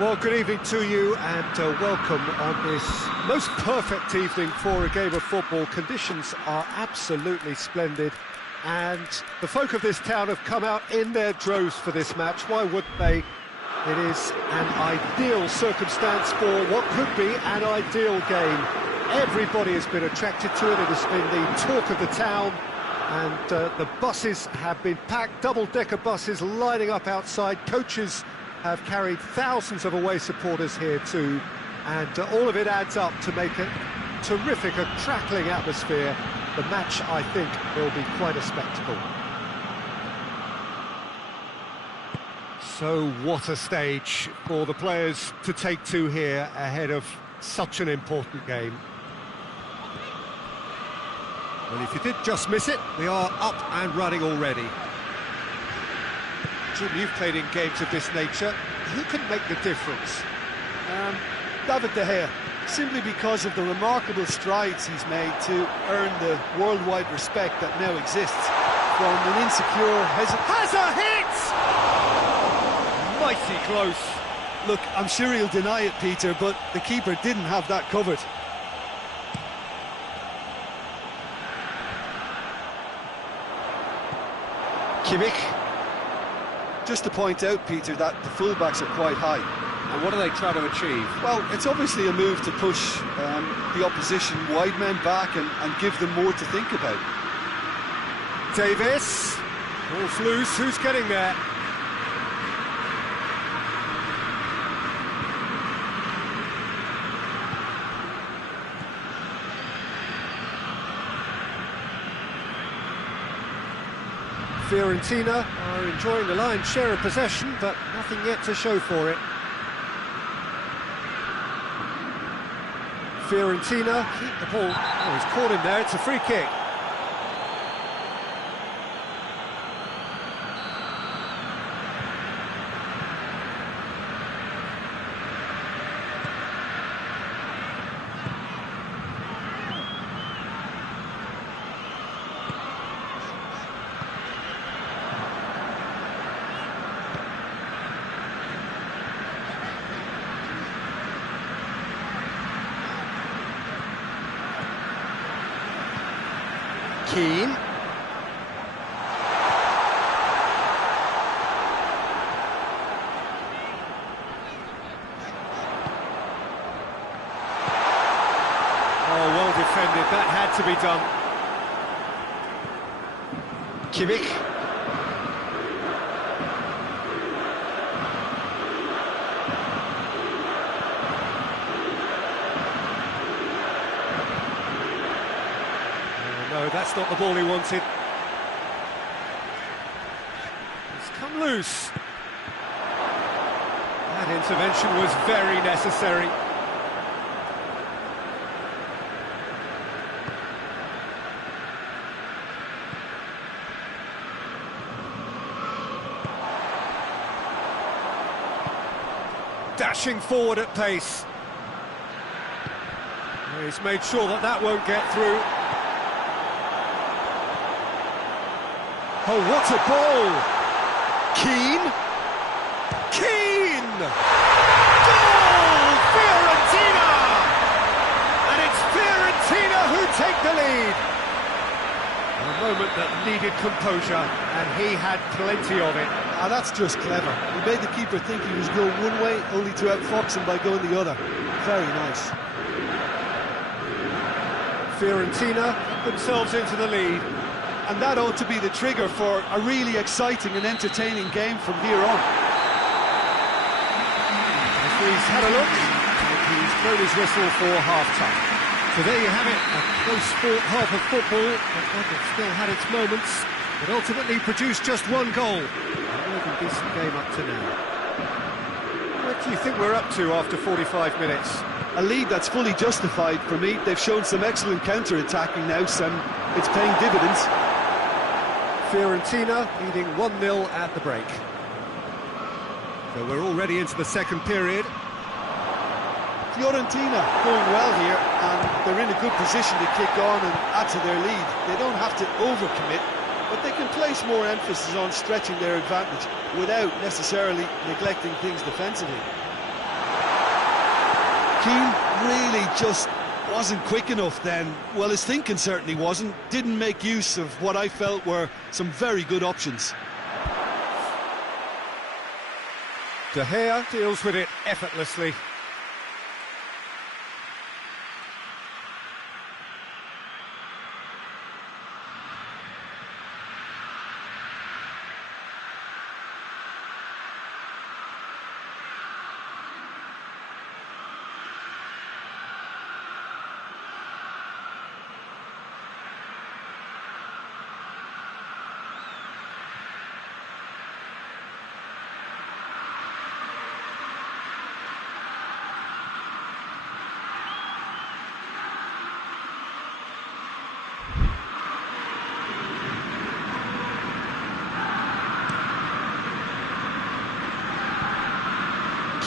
Well, good evening to you and welcome on this most perfect evening for a game of football. Conditions are absolutely splendid and the folk of this town have come out in their droves for this match. Why wouldn't they? It is an ideal circumstance for what could be an ideal game. Everybody has been attracted to it. It has been the talk of the town, and the buses have been packed, double-decker buses lining up outside. Coaches have carried thousands of away supporters here too, and all of it adds up to make a terrific, a crackling atmosphere. The match, I think, will be quite a spectacle. So what a stage for the players to take to here ahead of such an important game. Well, if you did just miss it, we are up and running already. Jim, you've played in games of this nature. Who can make the difference? David De Gea, simply because of the remarkable strides he's made to earn the worldwide respect that now exists. From an insecure, has a hit! Mighty close. Look, I'm sure he'll deny it, Peter, but the keeper didn't have that covered. Kimmich. Just to point out, Peter, that the fullbacks are quite high. And what are they trying to achieve? Well, it's obviously a move to push the opposition wide men back and give them more to think about. Davis. Ball's loose. Who's getting there? Fiorentina are enjoying the lion's share of possession, but nothing yet to show for it. Fiorentina keep the ball. Oh, he's caught him there. It's a free kick. Keane. Oh, well defended. That had to be done. Kimmich. No, that's not the ball he wanted. It's come loose. That intervention was very necessary. Dashing forward at pace. He's made sure that that won't get through. Oh, what a ball! Keane! Keane! Goal! Fiorentina! And it's Fiorentina who take the lead. A moment that needed composure, and he had plenty of it. Ah, that's just clever. He made the keeper think he was going one way, only to outfox him by going the other. Very nice. Fiorentina put themselves into the lead. And that ought to be the trigger for a really exciting and entertaining game from here on. He's had a look, and he's blown his whistle for half-time. So there you have it, a close-fought half of football, but one that still had its moments, but ultimately produced just one goal. A more than decent game up to now. What do you think we're up to after 45 minutes? A lead that's fully justified for me. They've shown some excellent counter-attacking now, and it's paying dividends. Fiorentina leading 1-0 at the break. So we're already into the second period. Fiorentina going well here, and they're in a good position to kick on and add to their lead. They don't have to overcommit, but they can place more emphasis on stretching their advantage without necessarily neglecting things defensively. Keane really just wasn't quick enough then. Well, his thinking certainly wasn't. Didn't make use of what I felt were some very good options. De Gea deals with it effortlessly.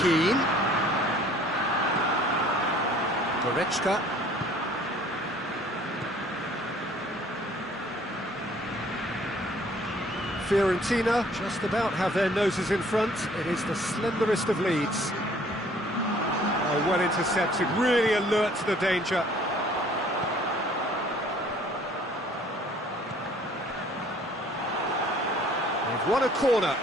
Keane. Goretzka. Fiorentina just about have their noses in front. It is the slenderest of leads. Oh, well intercepted, really alert to the danger. They've won a corner.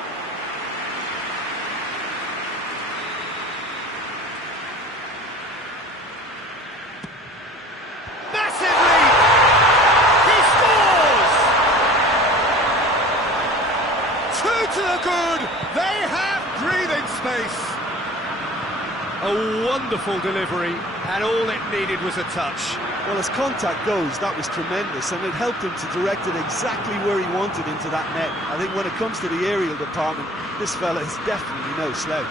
To the good, they have breathing space. A wonderful delivery, and all it needed was a touch. Well, as contact goes, that was tremendous, and it helped him to direct it exactly where he wanted into that net. I think when it comes to the aerial department, this fella is definitely no slouch.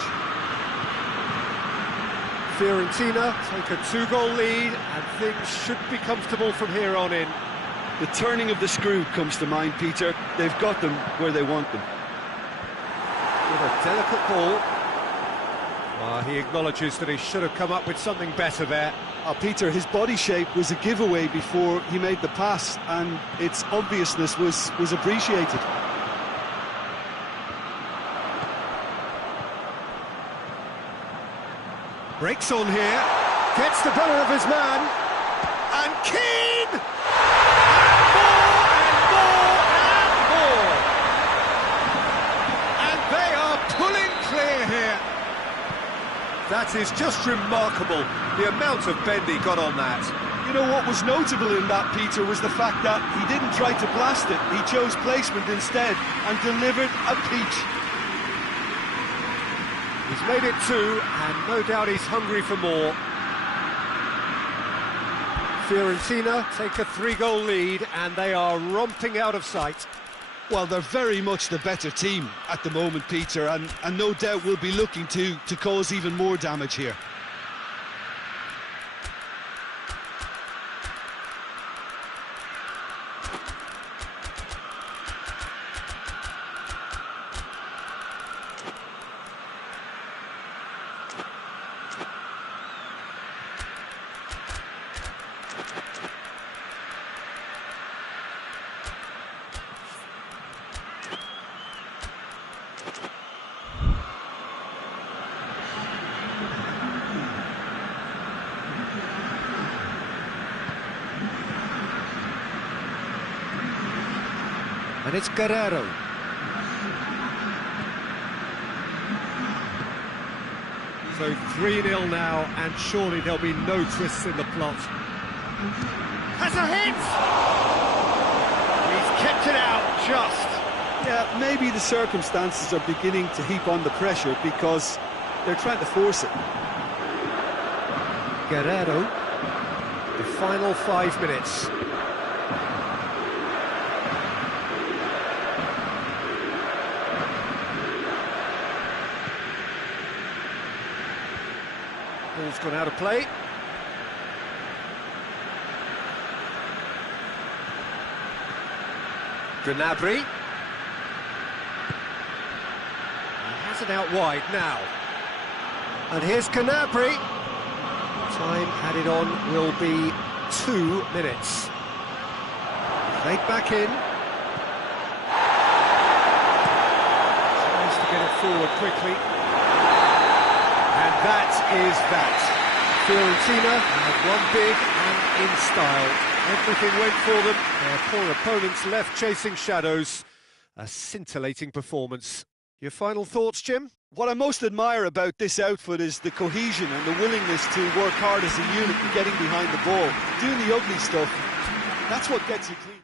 Fiorentina take a 2-goal lead, and things should be comfortable from here on in. The turning of the screw comes to mind, Peter. They've got them where they want them. With a delicate ball. He acknowledges that he should have come up with something better there. Peter, his body shape was a giveaway before he made the pass, and its obviousness was appreciated. Breaks on here, gets the better of his man, and Keane! That is just remarkable, the amount of bend he got on that. You know what was notable in that, Peter, was the fact that he didn't try to blast it. He chose placement instead and delivered a peach. He's made it 2, and no doubt he's hungry for more. Fiorentina take a 3-goal lead, and they are romping out of sight. Well, they're very much the better team at the moment, Peter, and no doubt will be looking to cause even more damage here. And it's Guerrero. So 3-0 now, and surely there'll be no twists in the plot. Has a hit! He's kept it out, just. Yeah, maybe the circumstances are beginning to heap on the pressure because they're trying to force it. Guerrero, the final 5 minutes. Ball's gone out of play. Gnabry. He has it out wide now. And here's Gnabry. Time added on will be 2 minutes. Played back in. Tries to get it forward quickly. And that is that. Fiorentina had one big and in style. Everything went for them. Their poor opponents left chasing shadows. A scintillating performance. Your final thoughts, Jim? What I most admire about this outfit is the cohesion and the willingness to work hard as a unit and getting behind the ball. Doing the ugly stuff, that's what gets you clean.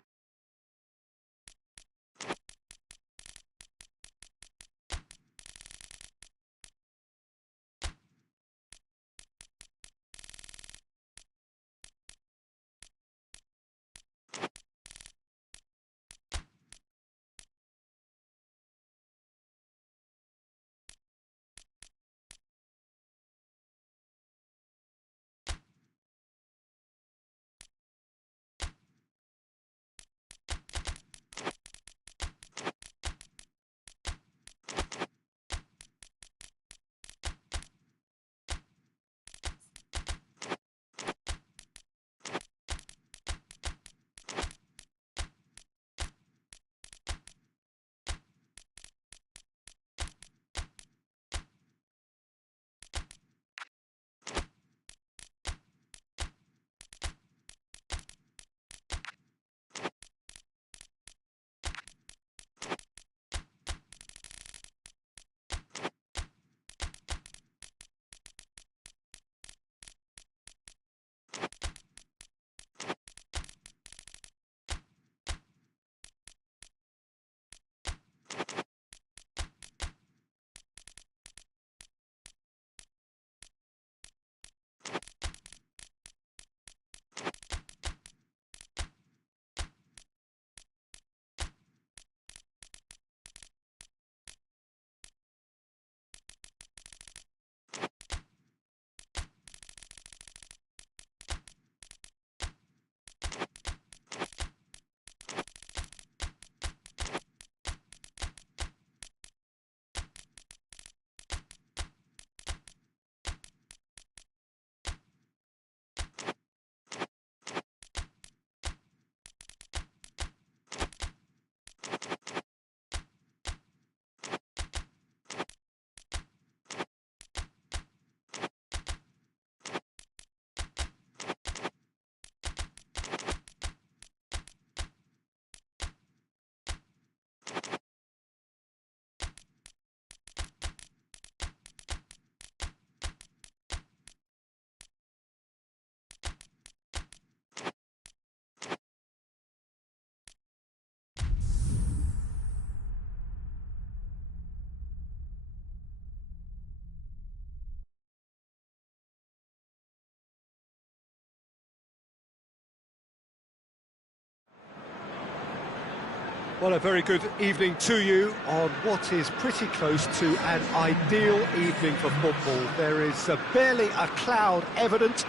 Well, a very good evening to you on what is pretty close to an ideal evening for football. There is barely a cloud evident.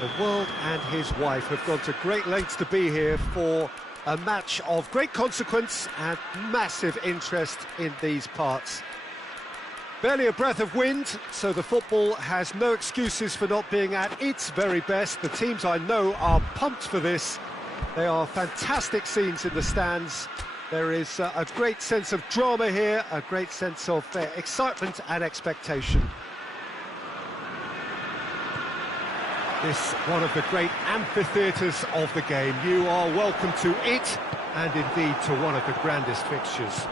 The world and his wife have gone to great lengths to be here for a match of great consequence and massive interest in these parts. Barely a breath of wind, so the football has no excuses for not being at its very best. The teams I know are pumped for this. They are fantastic scenes in the stands. There is a great sense of drama here, a great sense of excitement and expectation. This one of the great amphitheatres of the game. You are welcome to it, and indeed to one of the grandest fixtures.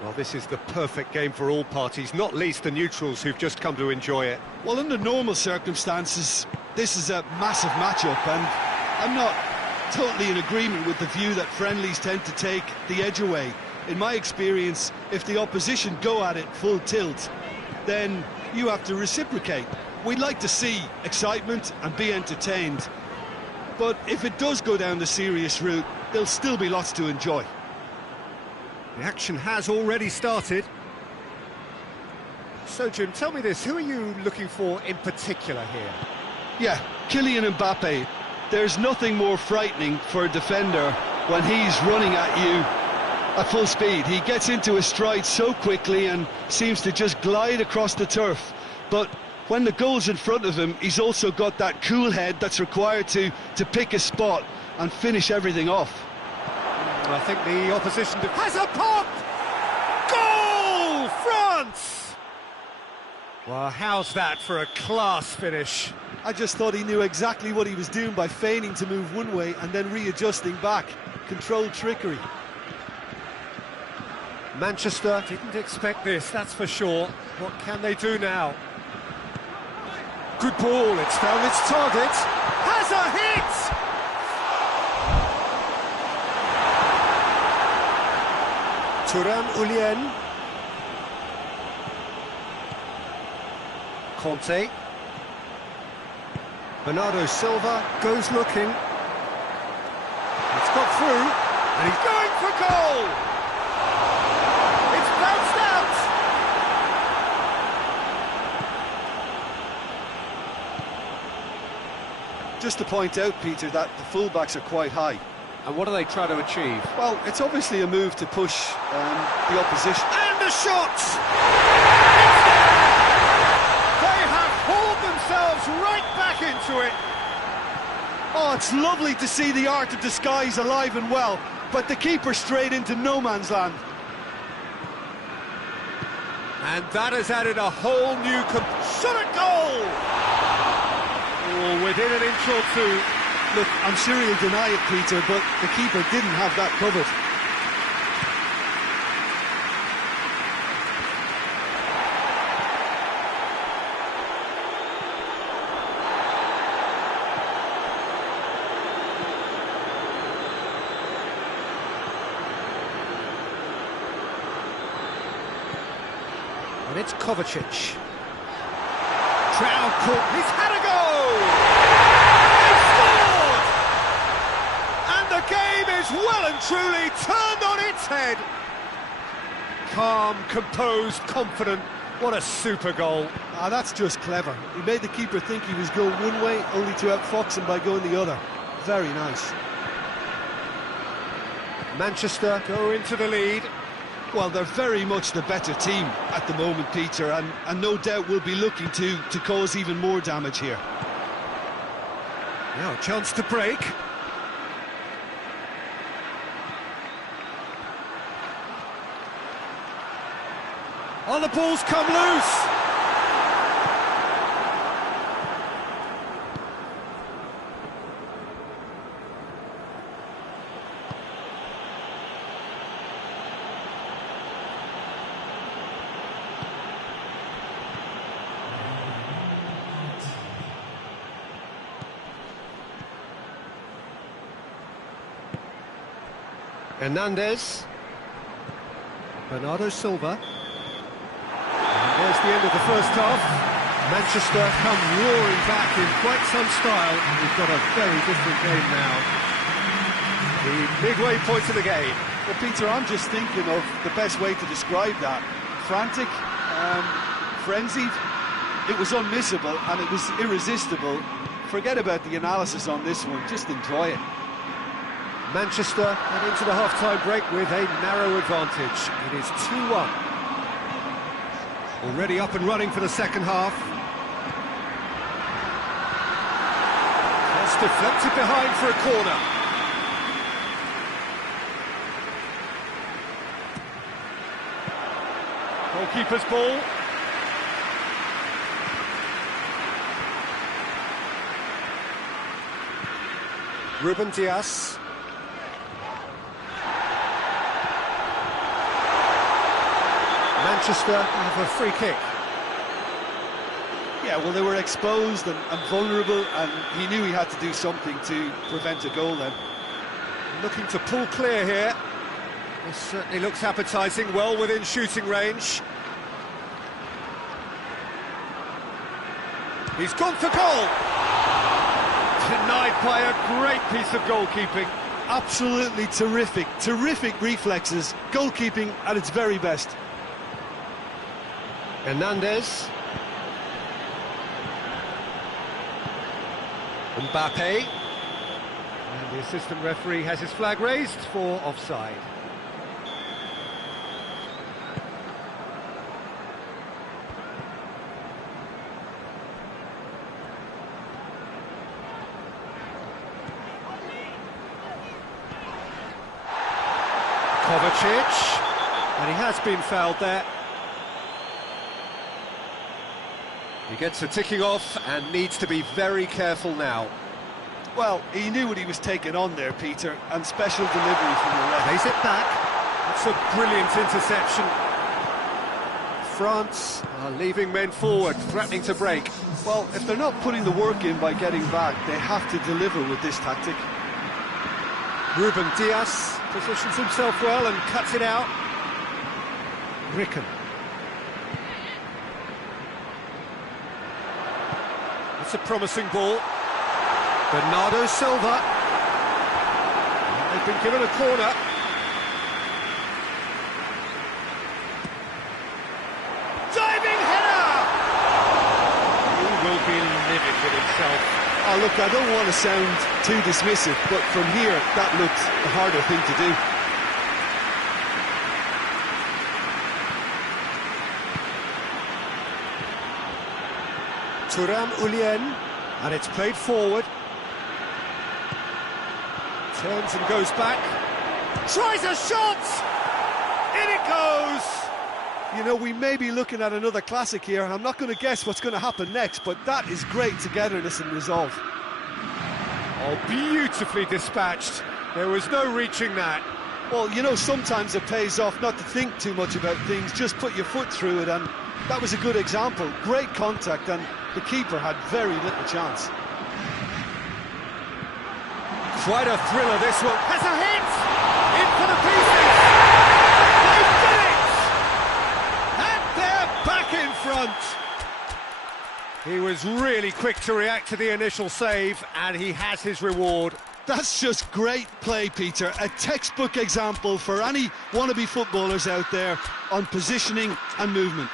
Well, this is the perfect game for all parties, not least the neutrals who've just come to enjoy it. Well, under normal circumstances, this is a massive matchup, and I'm not totally in agreement with the view that friendlies tend to take the edge away. In my experience, if the opposition go at it full tilt, then you have to reciprocate. We'd like to see excitement and be entertained, but if it does go down the serious route, there'll still be lots to enjoy. The action has already started. So, Jim, tell me this, who are you looking for in particular here? Yeah, Kylian Mbappe. There's nothing more frightening for a defender when he's running at you at full speed. He gets into his stride so quickly and seems to just glide across the turf. But when the goal's in front of him, he's also got that cool head that's required to pick a spot and finish everything off. I think the opposition has a pop! Goal! France! Well, how's that for a class finish? I just thought he knew exactly what he was doing by feigning to move one way and then readjusting back. Controlled trickery. Manchester didn't expect this, that's for sure. What can they do now? Good ball, it's found its target. Has a hit! Turan Ulien. Conte. Bernardo Silva goes looking. It's got through, and he's going for goal! It's bounced out! Just to point out, Peter, that the fullbacks are quite high. And what are they trying to achieve? Well, it's obviously a move to push the opposition. And a shot! They have hauled themselves right back into it. Oh, it's lovely to see the art of disguise alive and well, but the keeper straight into no man's land. And that has added a whole new shot at goal! Oh, within an inch or two. Look, I'm sure he'll deny it, Peter, but the keeper didn't have that covered. And it's Kovacic. Trout caught, he's had a go! He scored! And the game is well and truly turned on its head. Calm, composed, confident, what a super goal. Ah, that's just clever. He made the keeper think he was going one way, only to outfox him by going the other. Very nice. Manchester go into the lead. Well, they're very much the better team at the moment, Peter, and no doubt will be looking to cause even more damage here. Now a chance to break. Oh, the ball's come loose! Hernandez. Bernardo Silva. And there's the end of the first half. Manchester come roaring back in quite some style. We've got a very different game now. The midway point of the game. Well, Peter, I'm just thinking of the best way to describe that. Frantic, frenzied. It was unmissable and it was irresistible. Forget about the analysis on this one, just enjoy it. Manchester head into the half-time break with a narrow advantage. It is 2-1. Already up and running for the second half. Cross deflected behind for a corner. Goalkeeper's ball. Ruben Dias. Manchester have a free kick. Yeah, well, they were exposed and vulnerable, and he knew he had to do something to prevent a goal then. Looking to pull clear here. This certainly looks appetising, well within shooting range. He's gone for goal! Denied by a great piece of goalkeeping. Absolutely terrific, terrific reflexes. Goalkeeping at its very best. Hernandez. Mbappe. And the assistant referee has his flag raised for offside. Kovacic. And he has been fouled there. He gets a ticking off and needs to be very careful now. Well, he knew what he was taking on there, Peter, and special delivery from the ref. Plays it back. That's a brilliant interception. France are leaving men forward, threatening to break. Well, if they're not putting the work in by getting back, they have to deliver with this tactic. Ruben Diaz positions himself well and cuts it out. Ricken. It's a promising ball. Bernardo Silva. They've been given a corner. Diving header! He will be livid with himself. Oh, look, I don't want to sound too dismissive, but from here, that looked the harder thing to do. Thuram Ulien, and it's played forward. Turns and goes back. Tries a shot! In it goes! You know, we may be looking at another classic here. I'm not going to guess what's going to happen next, but that is great togetherness and resolve. Oh, beautifully dispatched. There was no reaching that. Well, you know, sometimes it pays off not to think too much about things, just put your foot through it, and that was a good example. Great contact, and the keeper had very little chance. Quite a thriller, this one. Has a hit! In for the pieces! They've done it! And they're back in front! He was really quick to react to the initial save, and he has his reward. That's just great play, Peter. A textbook example for any wannabe footballers out there on positioning and movement.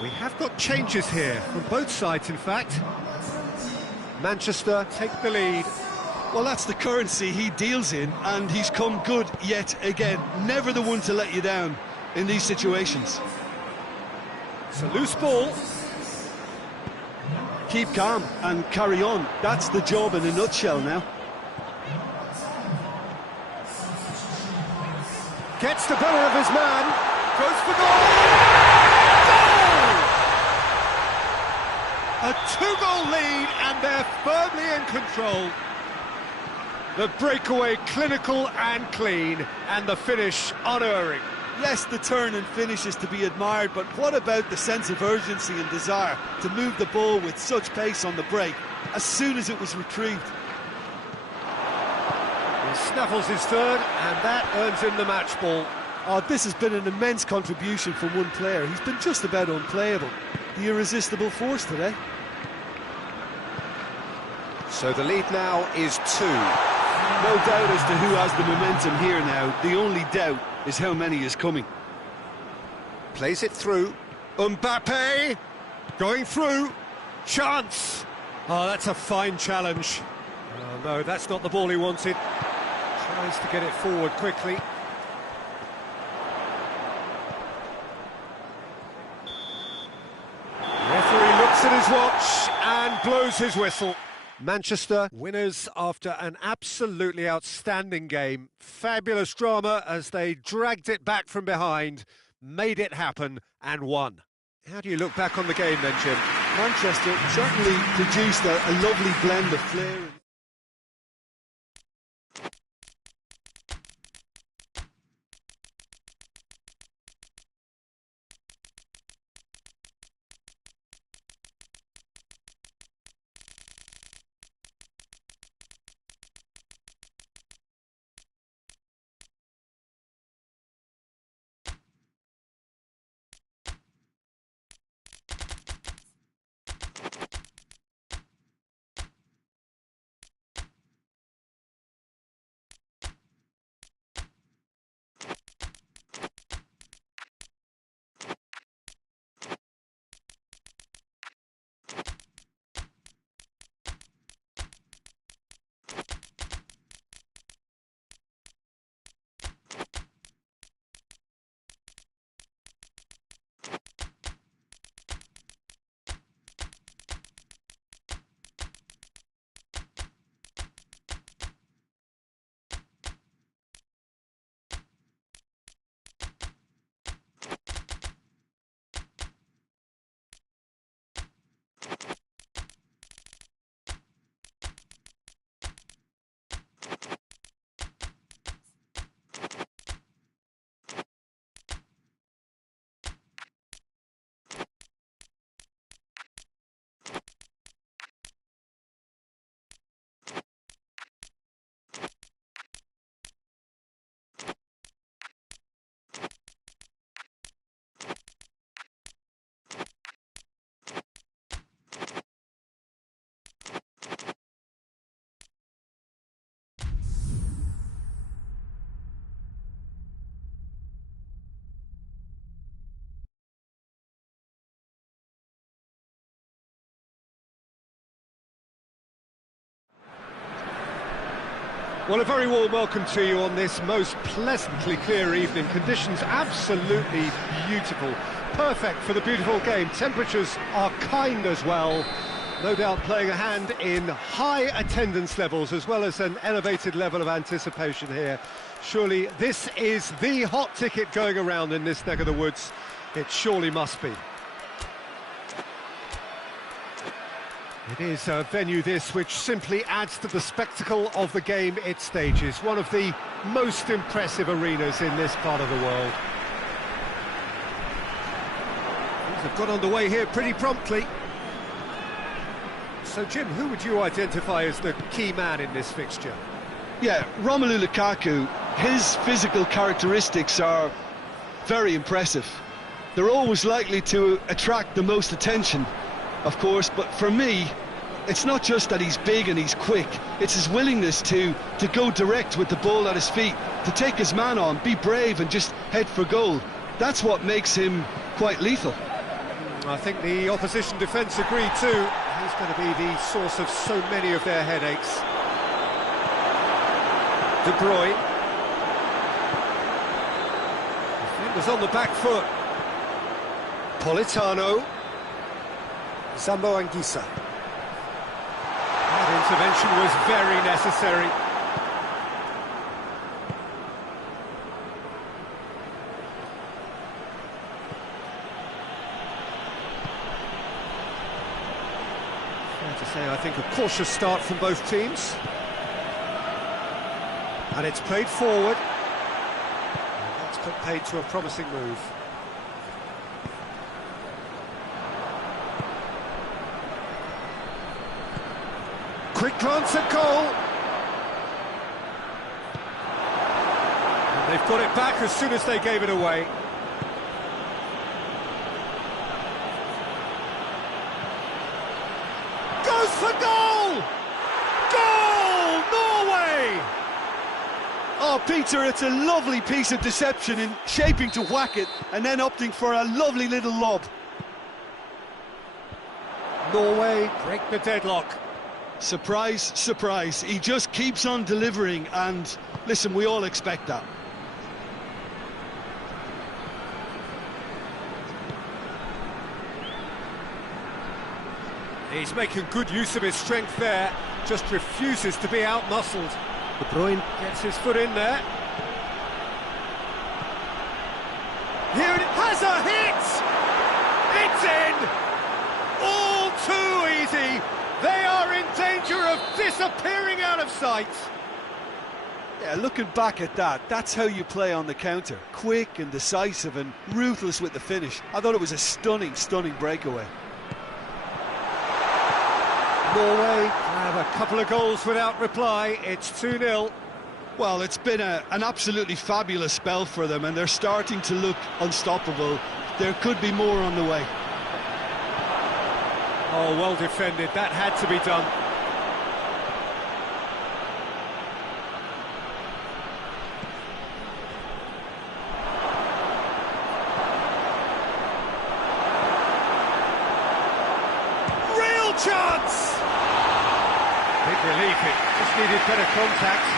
We have got changes here, from both sides in fact. Manchester take the lead. Well, that's the currency he deals in, and he's come good yet again. Never the one to let you down in these situations. It's a loose ball. Keep calm and carry on. That's the job in a nutshell now. Gets the better of his man. Goes for goal! A two-goal lead, and they're firmly in control. The breakaway clinical and clean, and the finish unerring. Yes, the turn and finish is to be admired, but what about the sense of urgency and desire to move the ball with such pace on the break as soon as it was retrieved? He snaffles his third, and that earns him the match ball. Oh, this has been an immense contribution from one player. He's been just about unplayable. The irresistible force today. So the lead now is 2. No doubt as to who has the momentum here now. The only doubt is how many is coming. Plays it through. Mbappe going through. Chance. Oh, that's a fine challenge. Oh, no, that's not the ball he wanted. Tries to get it forward quickly. Referee looks at his watch and blows his whistle. Manchester winners after an absolutely outstanding game. Fabulous drama as they dragged it back from behind, made it happen and won. How do you look back on the game then, Jim? Manchester certainly produced a lovely blend of flair. Well, a very warm welcome to you on this most pleasantly clear evening. Conditions absolutely beautiful. Perfect for the beautiful game. Temperatures are kind as well. No doubt playing a hand in high attendance levels as well as an elevated level of anticipation here. Surely this is the hot ticket going around in this neck of the woods. It surely must be. It is a venue this which simply adds to the spectacle of the game it stages. One of the most impressive arenas in this part of the world. Things have got underway here pretty promptly. So Jim, who would you identify as the key man in this fixture? Yeah, Romelu Lukaku, his physical characteristics are very impressive. They're always likely to attract the most attention, of course, but for me, it's not just that he's big and he's quick, it's his willingness to go direct with the ball at his feet, to take his man on, be brave and just head for goal. That's what makes him quite lethal. I think the opposition defence agree too. He's going to be the source of so many of their headaches. De Bruyne. Defenders on the back foot. Politano. Zambo Anguissa. That intervention was very necessary. Fair to say, I think a cautious start from both teams. And it's played forward. And that's put paid to a promising move. Quick glance at goal. And they've got it back as soon as they gave it away. Goes for goal! Goal! Norway! Oh, Peter, it's a lovely piece of deception in shaping to whack it and then opting for a lovely little lob. Norway break the deadlock. Surprise, surprise, he just keeps on delivering and, listen, we all expect that. He's making good use of his strength there, just refuses to be out-muscled. De Bruyne gets his foot in there. Here it has a hit! It's in! All too easy! They are in danger of disappearing out of sight. Yeah, looking back at that, that's how you play on the counter. Quick and decisive and ruthless with the finish. I thought it was a stunning, stunning breakaway. Norway have a couple of goals without reply. It's 2-0. Well, it's been an absolutely fabulous spell for them and they're starting to look unstoppable. There could be more on the way. Oh, well defended. That had to be done. Real chance! Big relief. It just needed better contact.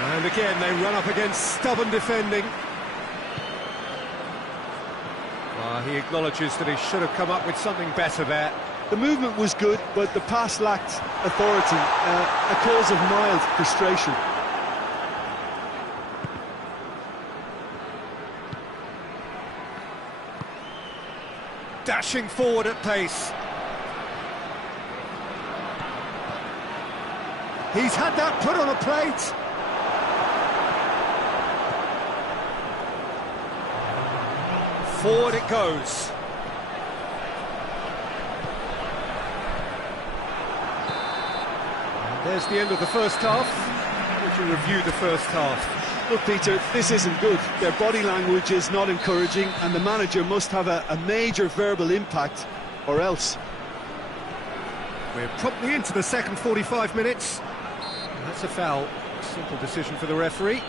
And again, they run up against stubborn defending. He acknowledges that he should have come up with something better there. The movement was good, but the pass lacked authority, a cause of mild frustration. Dashing forward at pace. He's had that put on a plate. Forward it goes. And there's the end of the first half. How would you review the first half? Look, Peter, this isn't good. Their body language is not encouraging, and the manager must have a major verbal impact, or else. We're promptly into the second 45 minutes. And that's a foul. Simple decision for the referee.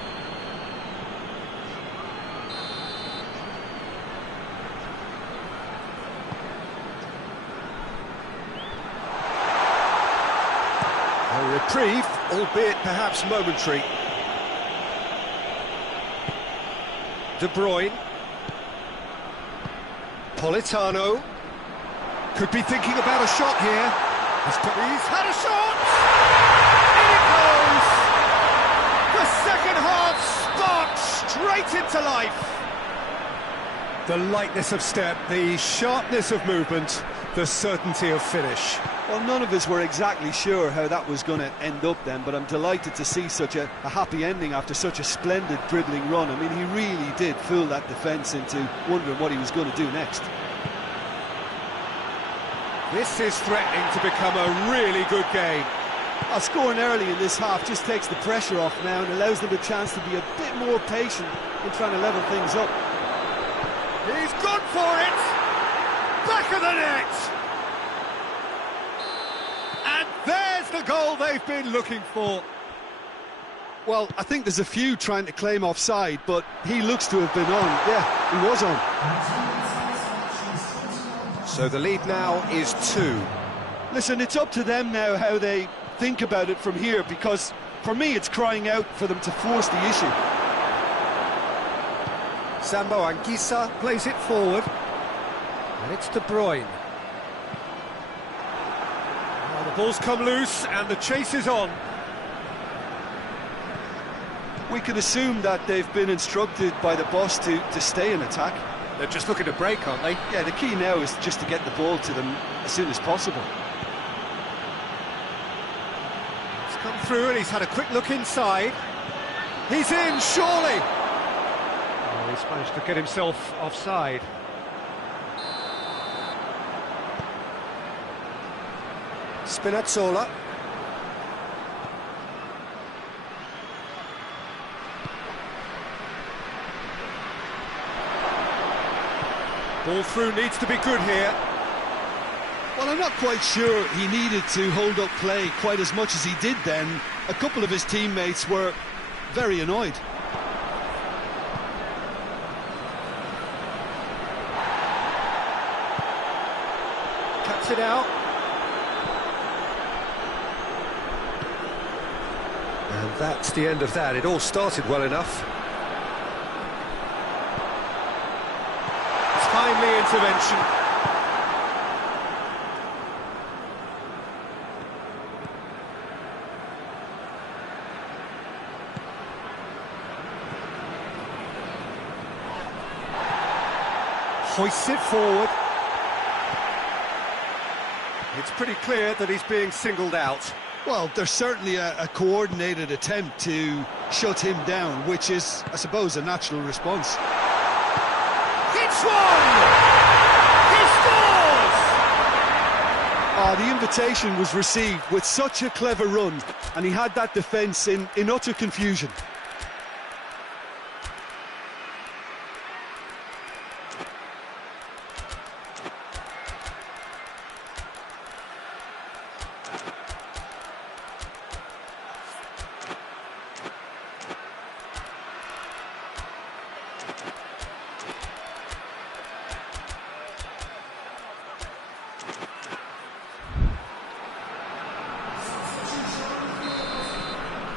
reprieve, albeit perhaps momentary. De Bruyne. Politano. Could be thinking about a shot here. He's had a shot! In it goes! The second half sparks straight into life. The lightness of step, the sharpness of movement, the certainty of finish. Well, none of us were exactly sure how that was going to end up then, but I'm delighted to see such a happy ending after such a splendid dribbling run. I mean, he really did fool that defence into wondering what he was going to do next. This is threatening to become a really good game. Scoring early in this half just takes the pressure off now and allows them a chance to be a bit more patient in trying to level things up. He's gone for it! Back of the net! And there's the goal they've been looking for. Well, I think there's a few trying to claim offside, but he looks to have been on. Yeah, he was on. So the lead now is 2. Listen, it's up to them now how they think about it from here, because for me it's crying out for them to force the issue. Sambo Anguissa plays it forward. And it's De Bruyne. Well, the ball's come loose and the chase is on. We can assume that they've been instructed by the boss to stay in attack. They're just looking to break, aren't they? Yeah, the key now is just to get the ball to them as soon as possible. He's come through and he's had a quick look inside. He's in, surely! Oh, he's managed to get himself offside. Spinazzola. Ball through needs to be good here. Well, I'm not quite sure he needed to hold up play quite as much as he did then. A couple of his teammates were very annoyed. Cuts it out. And that's the end of that. It all started well enough. Timely intervention. Hoists it forward. It's pretty clear that he's being singled out. Well, there's certainly a coordinated attempt to shut him down, which is, I suppose, a natural response. It's one! He scores! The invitation was received with such a clever run, and he had that defence in utter confusion.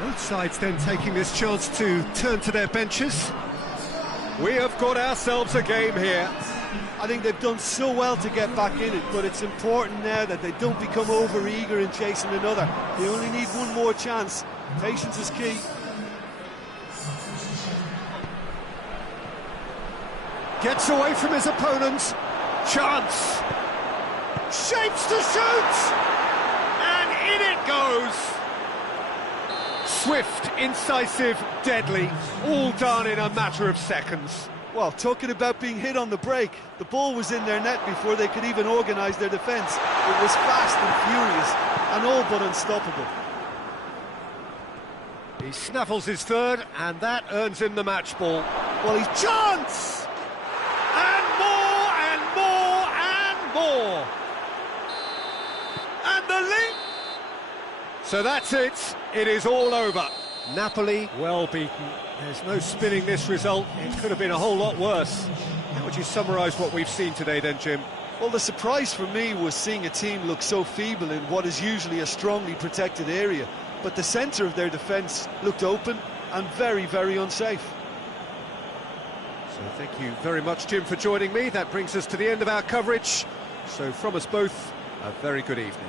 Both sides then taking this chance to turn to their benches. We have got ourselves a game here. I think they've done so well to get back in it, but it's important now that they don't become over-eager in chasing another. They only need one more chance. Patience is key. Gets away from his opponent. Chance. Shapes to shoot! And in it goes! Swift, incisive, deadly, all done in a matter of seconds. Well, talking about being hit on the break, the ball was in their net before they could even organise their defence. It was fast and furious, and all but unstoppable. He snaffles his third, and that earns him the match ball. Well, he's Chance! And more, and more, and more! And the link! So that's it. It is all over. Napoli, well beaten. There's no spinning this result. It could have been a whole lot worse. How would you summarise what we've seen today then, Jim? Well, the surprise for me was seeing a team look so feeble in what is usually a strongly protected area. but the centre of their defence looked open and very, very unsafe. So thank you very much, Jim, for joining me. That brings us to the end of our coverage. So from us both, a very good evening.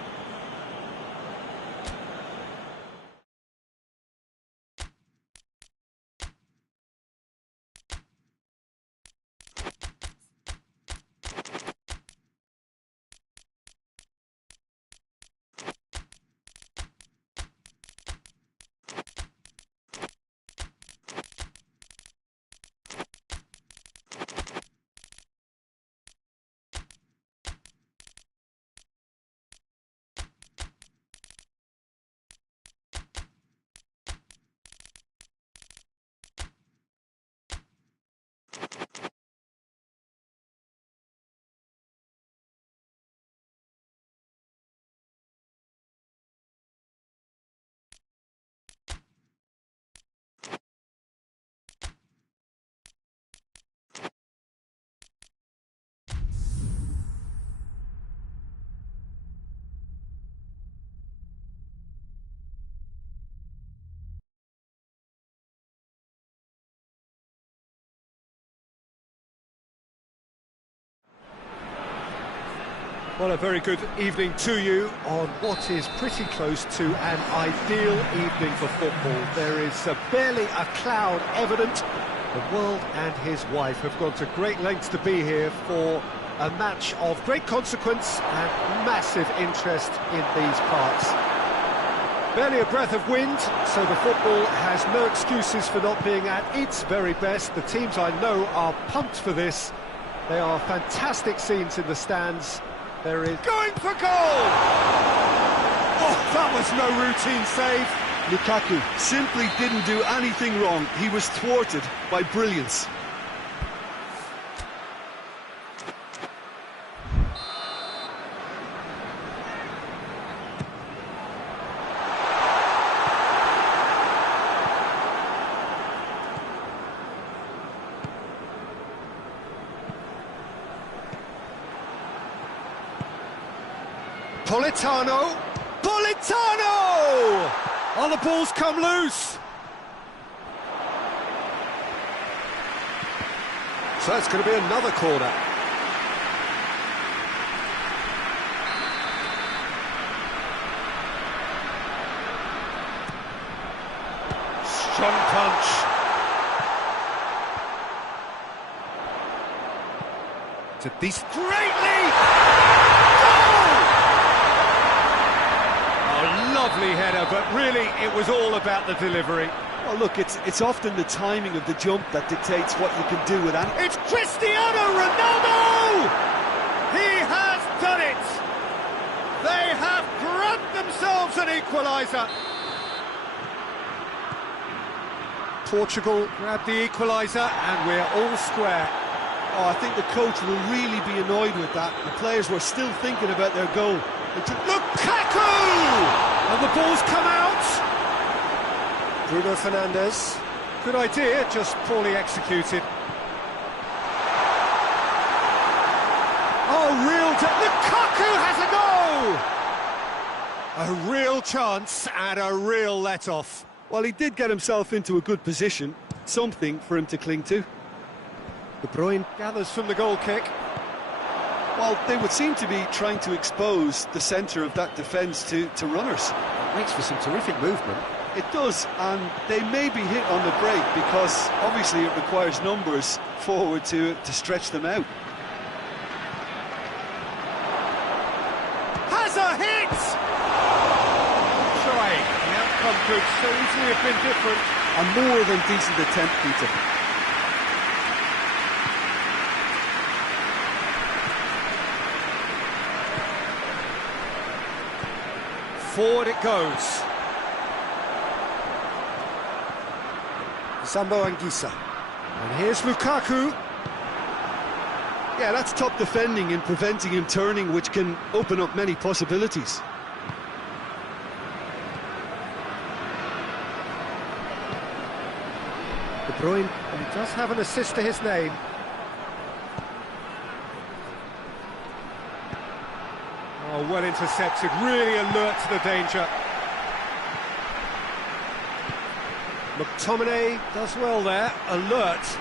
Well, a very good evening to you on what is pretty close to an ideal evening for football. There is barely a cloud evident. The world and his wife have gone to great lengths to be here for a match of great consequence and massive interest in these parts. Barely a breath of wind, so the football has no excuses for not being at its very best. The teams I know are pumped for this. They are fantastic scenes in the stands. There is going for goal! Oh, that was no routine save. Lukaku simply didn't do anything wrong. He was thwarted by brilliance. Politano! Oh, the ball's come loose! So that's going to be another corner. Strong punch. To this great lead! Lovely header, but really it was all about the delivery. Well, look, it's often the timing of the jump that dictates what you can do with that. It's Cristiano Ronaldo! He has done it! They have grabbed themselves an equaliser. Portugal grabbed the equaliser and we're all square. Oh, I think the coach will really be annoyed with that. The players were still thinking about their goal. Lukaku! And the ball's come out. Bruno Fernandes. Good idea, just poorly executed. Oh, Lukaku has a go! A real chance and a real let-off. Well, he did get himself into a good position. Something for him to cling to. De Bruyne gathers from the goal kick. Well, they would seem to be trying to expose the centre of that defence to runners. It makes for some terrific movement. It does, and they may be hit on the break because obviously it requires numbers forward to stretch them out. Has a hit! Try. The outcome could so easily have been different. A more than decent attempt, Peter. Forward it goes. Sambo Anguissa. And here's Lukaku. Yeah, that's top defending and preventing him turning, which can open up many possibilities. De Bruyne, he does have an assist to his name. Oh, well intercepted, really alert to the danger. McTominay does well there, alert.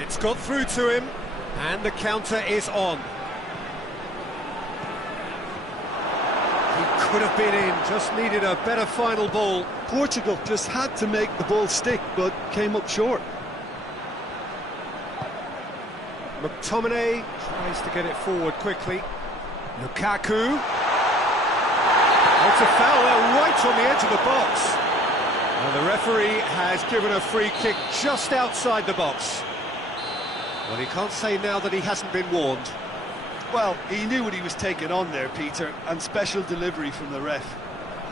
It's got through to him, and the counter is on. He could have been in, just needed a better final ball. Portugal just had to make the ball stick, but came up short. McTominay tries to get it forward quickly. Lukaku. It's a foul there right on the edge of the box. And the referee has given a free kick just outside the box. Well, he can't say now that he hasn't been warned. Well, he knew what he was taking on there, Peter, and special delivery from the ref.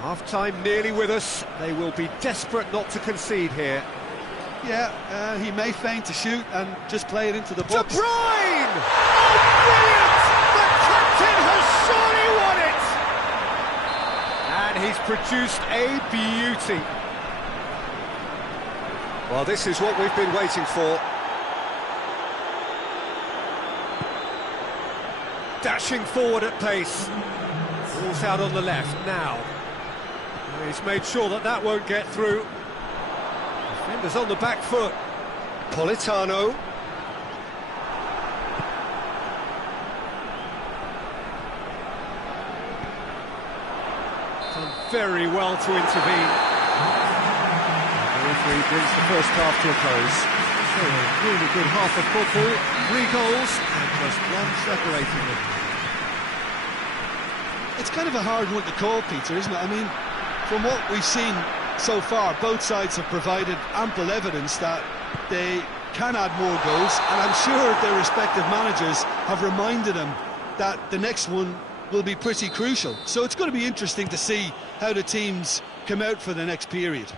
Half-time nearly with us. They will be desperate not to concede here. Yeah, he may feign to shoot and just play it into the box. De Bruyne! Oh, brilliant! The captain has surely won it! And he's produced a beauty. Well, this is what we've been waiting for. Dashing forward at pace. Ball's out on the left now. He's made sure that that won't get through. Defenders on the back foot. Politano. Done very well to intervene. The referee brings the first half to a close. So a really good half of football. 3 goals and just one separating them. It's kind of a hard one to call, Peter, isn't it? I mean, from what we've seen so far, both sides have provided ample evidence that they can add more goals, and I'm sure their respective managers have reminded them that the next one will be pretty crucial. So it's going to be interesting to see how the teams come out for the next period.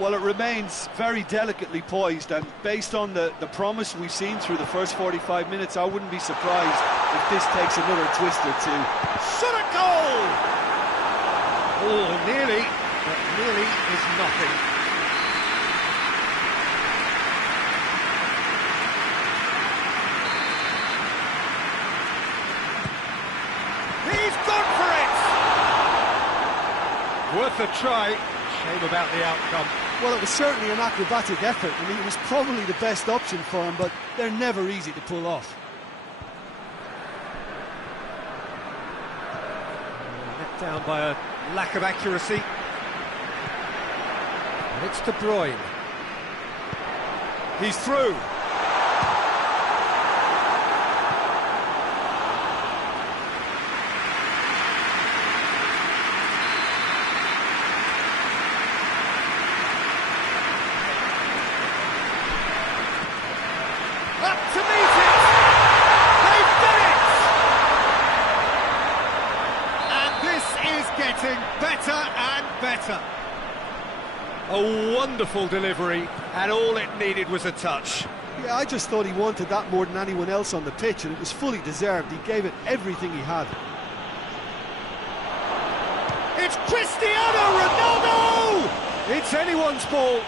Well, it remains very delicately poised, and based on the promise we've seen through the first 45 minutes, I wouldn't be surprised if this takes another twist or two. Shot a goal! Oh, nearly, but nearly is nothing. He's gone for it! Worth a try. Shame about the outcome. Well, it was certainly an acrobatic effort. I mean, it was probably the best option for him, but they're never easy to pull off. Let down by a lack of accuracy. And it's De Bruyne. He's through. Up to meet it! They've done it! And this is getting better and better. A wonderful delivery, and all it needed was a touch. Yeah, I just thought he wanted that more than anyone else on the pitch, and it was fully deserved. He gave it everything he had. It's Cristiano Ronaldo! It's anyone's ball.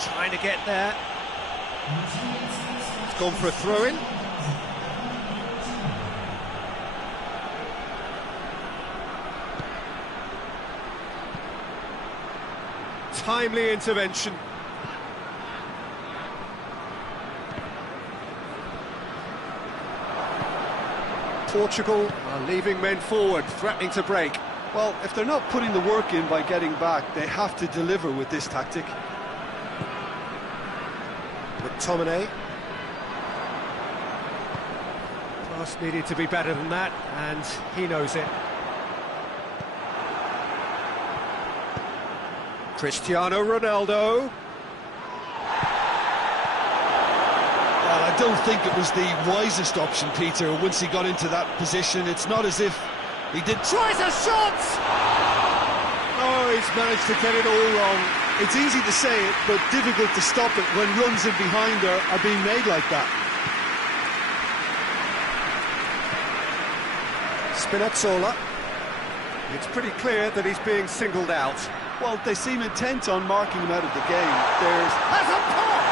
Trying to get there. It's gone for a throw-in. Timely intervention. Portugal are leaving men forward, threatening to break. Well, if they're not putting the work in by getting back, they have to deliver with this tactic. McTominay. Pass needed to be better than that, and he knows it. Cristiano Ronaldo. Well, I don't think it was the wisest option, Peter, once he got into that position. It's not as if he did... Tries a shot! Oh, he's managed to get it all wrong. It's easy to say it, but difficult to stop it when runs in behind are being made like that. Spinazzola. It's pretty clear that he's being singled out. Well, they seem intent on marking him out of the game. Has a pop!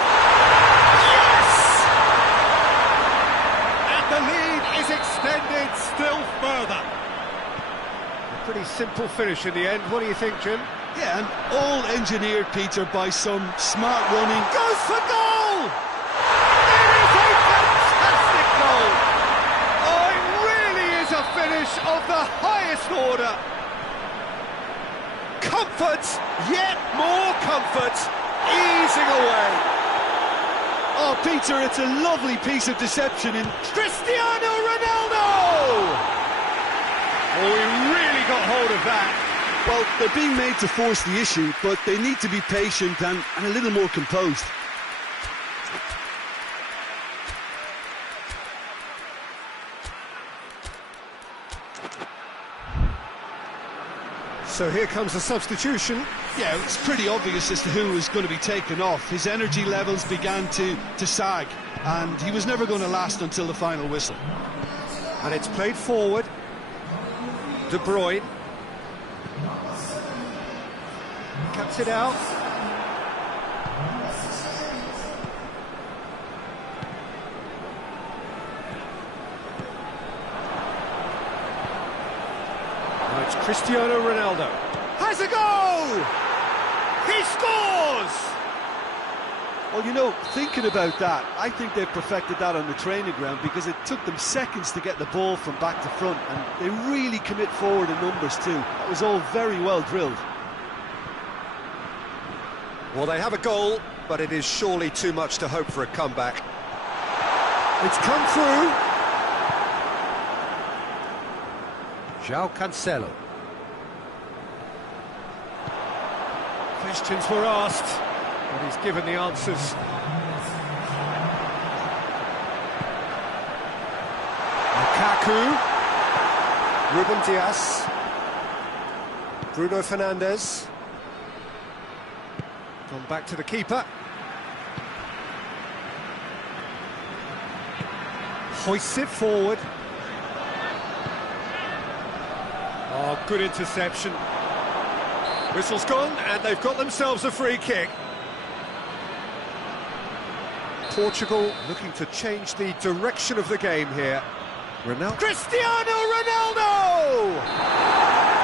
Yes! Pretty simple finish in the end. What do you think, Jim? Yeah, and all engineered, Peter, by some smart running. Goes for goal! It is a fantastic goal! Oh, it really is a finish of the highest order. Comfort, yet more comfort, easing away. Oh, Peter, it's a lovely piece of deception in Cristiano Ronaldo! Oh, he really got hold of that. Well, they're being made to force the issue, but they need to be patient and a little more composed. So here comes a substitution. Yeah, it's pretty obvious as to who was going to be taken off. His energy levels began to sag, and he was never going to last until the final whistle. And it's played forward. De Bruyne. Cuts it out. Now it's Cristiano Ronaldo. Has a go! He scores! Well, you know, thinking about that, I think they've perfected that on the training ground because it took them seconds to get the ball from back to front, and they really commit forward in numbers too. That was all very well drilled. Well, they have a goal, but it is surely too much to hope for a comeback. It's come through. João Cancelo. Questions were asked, but he's given the answers. Lukaku. Ruben Dias. Bruno Fernandes. Gone back to the keeper. Hoists it forward. Oh, good interception. Whistle's gone, and they've got themselves a free kick. Portugal looking to change the direction of the game here. Ronaldo. Cristiano Ronaldo!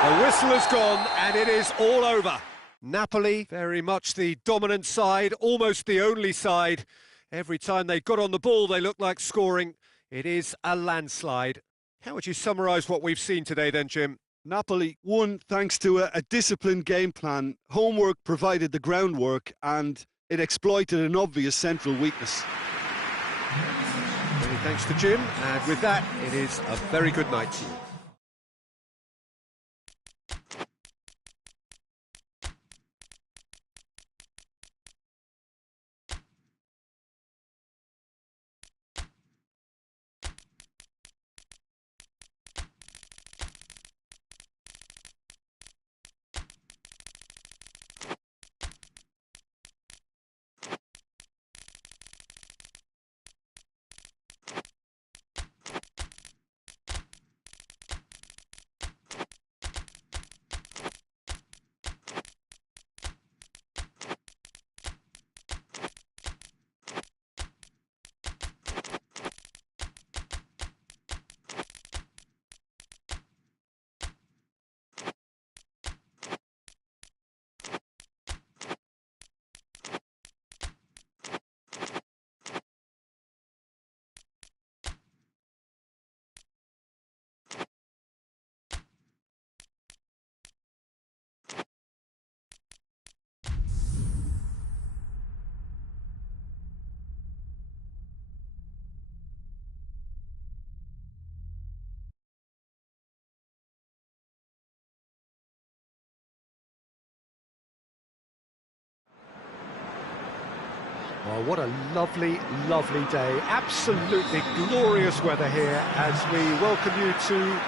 The whistle has gone, and it is all over. Napoli, very much the dominant side, almost the only side. Every time they got on the ball, they looked like scoring. It is a landslide. How would you summarise what we've seen today then, Jim? Napoli won thanks to a disciplined game plan. Homework provided the groundwork, and it exploited an obvious central weakness. Many thanks to Jim, and with that, it is a very good night to you. Well, what a lovely, lovely day. Absolutely glorious weather here as we welcome you to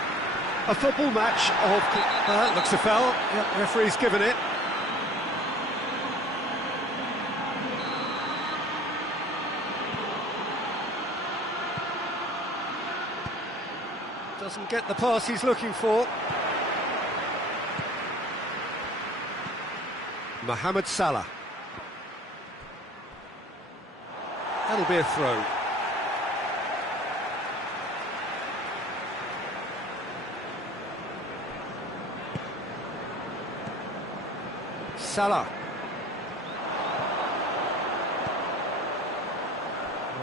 a football match of... looks a foul. Yep, referee's given it. Doesn't get the pass he's looking for. Mohamed Salah. That'll be a throw. Salah.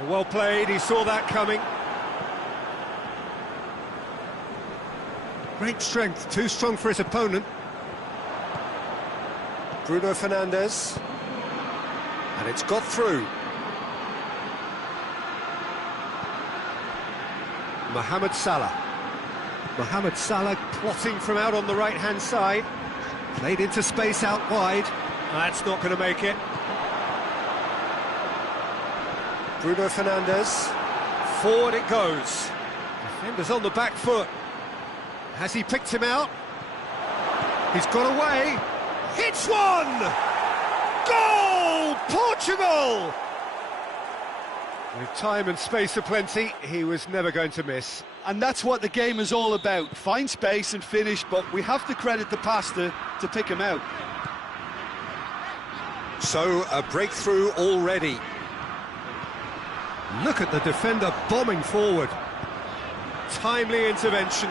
Well played, he saw that coming. Great strength, too strong for his opponent. Bruno Fernandes. And it's got through. Mohamed Salah. Mohamed Salah plotting from out on the right-hand side. Played into space out wide. That's not going to make it. Bruno Fernandes. Forward it goes. Defender's on the back foot. Has he picked him out? He's got away. Hits one! Goal! Portugal! With time and space aplenty, he was never going to miss. And that's what the game is all about. Find space and finish, but we have to credit the pasta to pick him out. So, a breakthrough already. Look at the defender bombing forward. Timely intervention.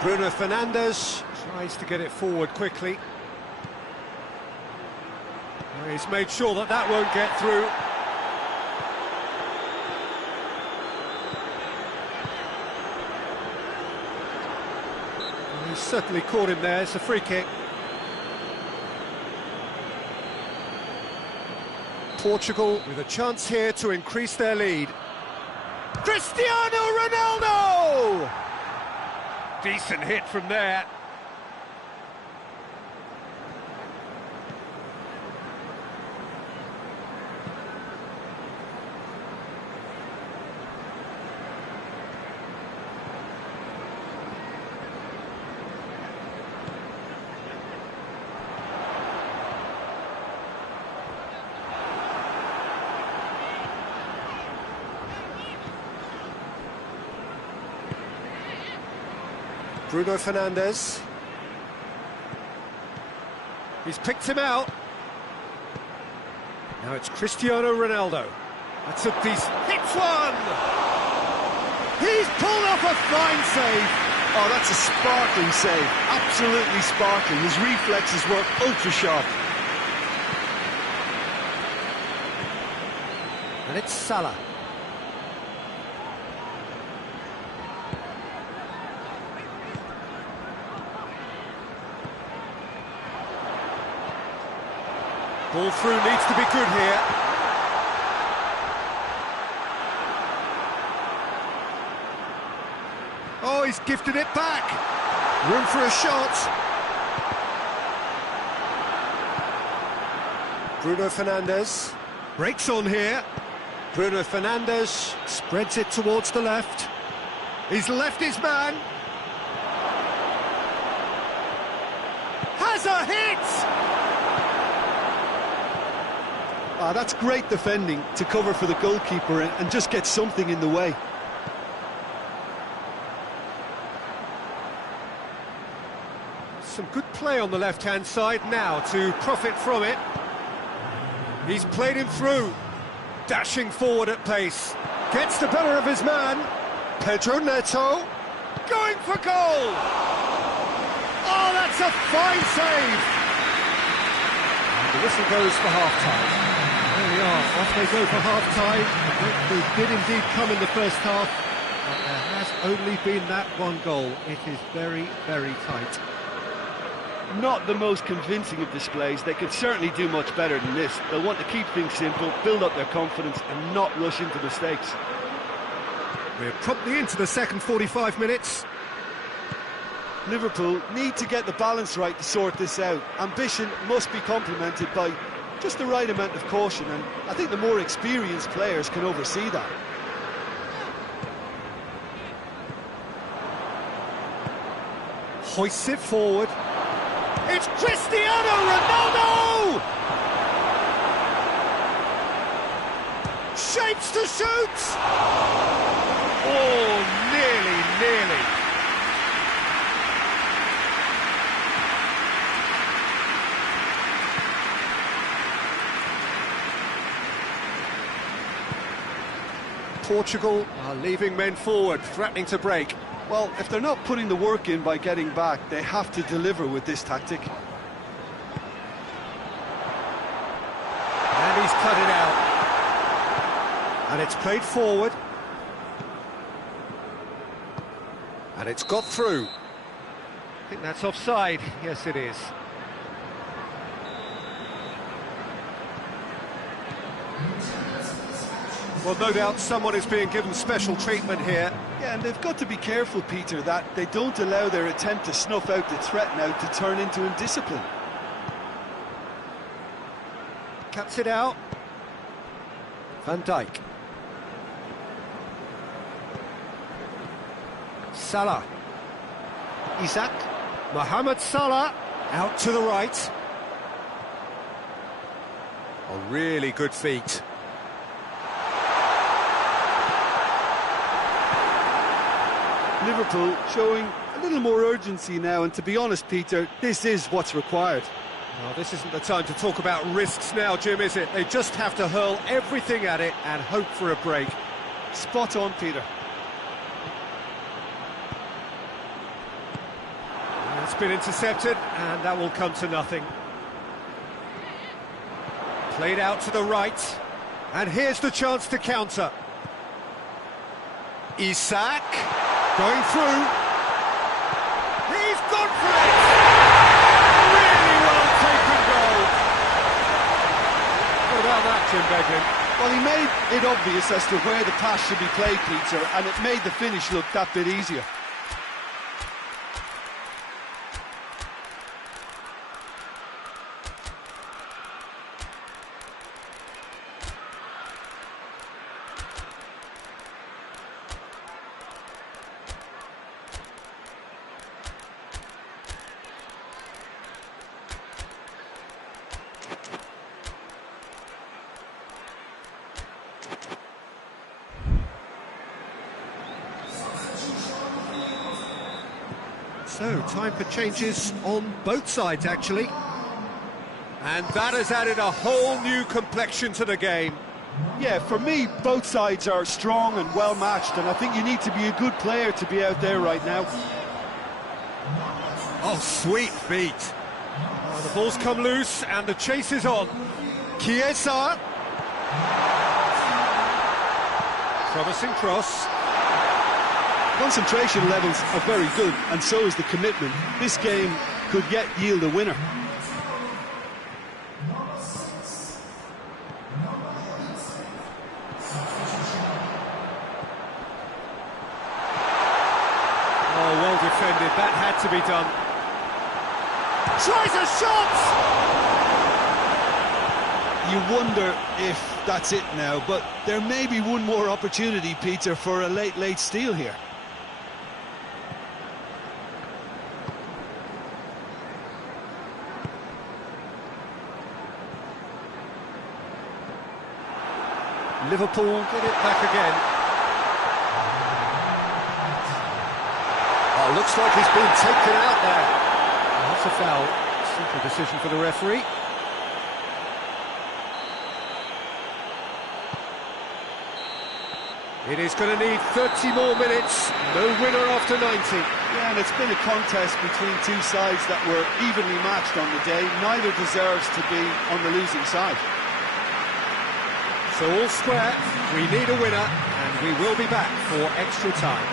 Bruno Fernandes tries to get it forward quickly. He's made sure that that won't get through. He's certainly caught him there. It's a free kick. Portugal with a chance here to increase their lead. Cristiano Ronaldo! Decent hit from there. Bruno Fernandes. He's picked him out. Now it's Cristiano Ronaldo. That's a decent... Hits one! He's pulled off a fine save. Oh, that's a sparkling save. Absolutely sparkling. His reflexes were ultra sharp. And it's Salah. Ball through needs to be good here. Oh, he's gifted it back. Room for a shot. Bruno Fernandes breaks on here. Bruno Fernandes spreads it towards the left. He's left his man. Has a hit! That's great defending to cover for the goalkeeper and just get something in the way. Some good play on the left-hand side now to profit from it. He's played him through, dashing forward at pace. Gets the better of his man. Pedro Neto, going for goal! Oh, that's a fine save! And the whistle goes for half-time. There we are, off they go for half-time. They did indeed come in the first half, but there has only been that one goal. It is very, very tight. Not the most convincing of displays. They could certainly do much better than this. They'll want to keep things simple, build up their confidence and not rush into mistakes. We're promptly into the second 45 minutes. Liverpool need to get the balance right to sort this out. Ambition must be complemented by just the right amount of caution, and I think the more experienced players can oversee that. Hoists it forward. It's Cristiano Ronaldo! Shapes to shoot! Oh, nearly. Portugal are leaving men forward, threatening to break. Well, if they're not putting the work in by getting back, they have to deliver with this tactic. And he's cut it out. And it's played forward. And it's got through. I think that's offside. Yes, it is. Well, no doubt someone is being given special treatment here. Yeah, and they've got to be careful, Peter, that they don't allow their attempt to snuff out the threat now to turn into indiscipline. Cuts it out. Van Dijk. Salah. Isak. Mohamed Salah. Out to the right. Oh, really good feet. Liverpool showing a little more urgency now, and to be honest, Peter, this is what's required. Well, this isn't the time to talk about risks now, Jim, is it? They just have to hurl everything at it and hope for a break. Spot on, Peter. It's been intercepted, and that will come to nothing. Played out to the right, and here's the chance to counter. Isak, going through. He's gone for it! Really well taken goal. What about that, Jim Beglin? Well, he made it obvious as to where the pass should be played, Peter, and it made the finish look that bit easier. So, time for changes on both sides, actually. And that has added a whole new complexion to the game. Yeah, for me, both sides are strong and well matched, and I think you need to be a good player to be out there right now. Oh, sweet feet. Oh, the ball's come loose and the chase is on. Chiesa. Promising cross. Concentration levels are very good, and so is the commitment. This game could yet yield a winner. Oh, well defended. That had to be done. Tries a shot! You wonder if that's it now, but there may be one more opportunity, Peter, for a late steal here. Liverpool get it back again. Oh, looks like he's been taken out there. That's a foul. Simple decision for the referee. It is going to need 30 more minutes. No winner after 90. Yeah, and it's been a contest between two sides that were evenly matched on the day. Neither deserves to be on the losing side. So all square, we need a winner, and we will be back for extra time.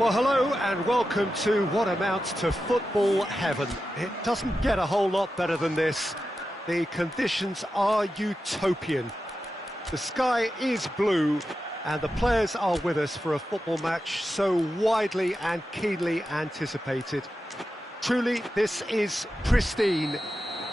Well, hello and welcome to what amounts to football heaven. It doesn't get a whole lot better than this. The conditions are utopian. The sky is blue and the players are with us for a football match so widely and keenly anticipated. Truly, this is pristine,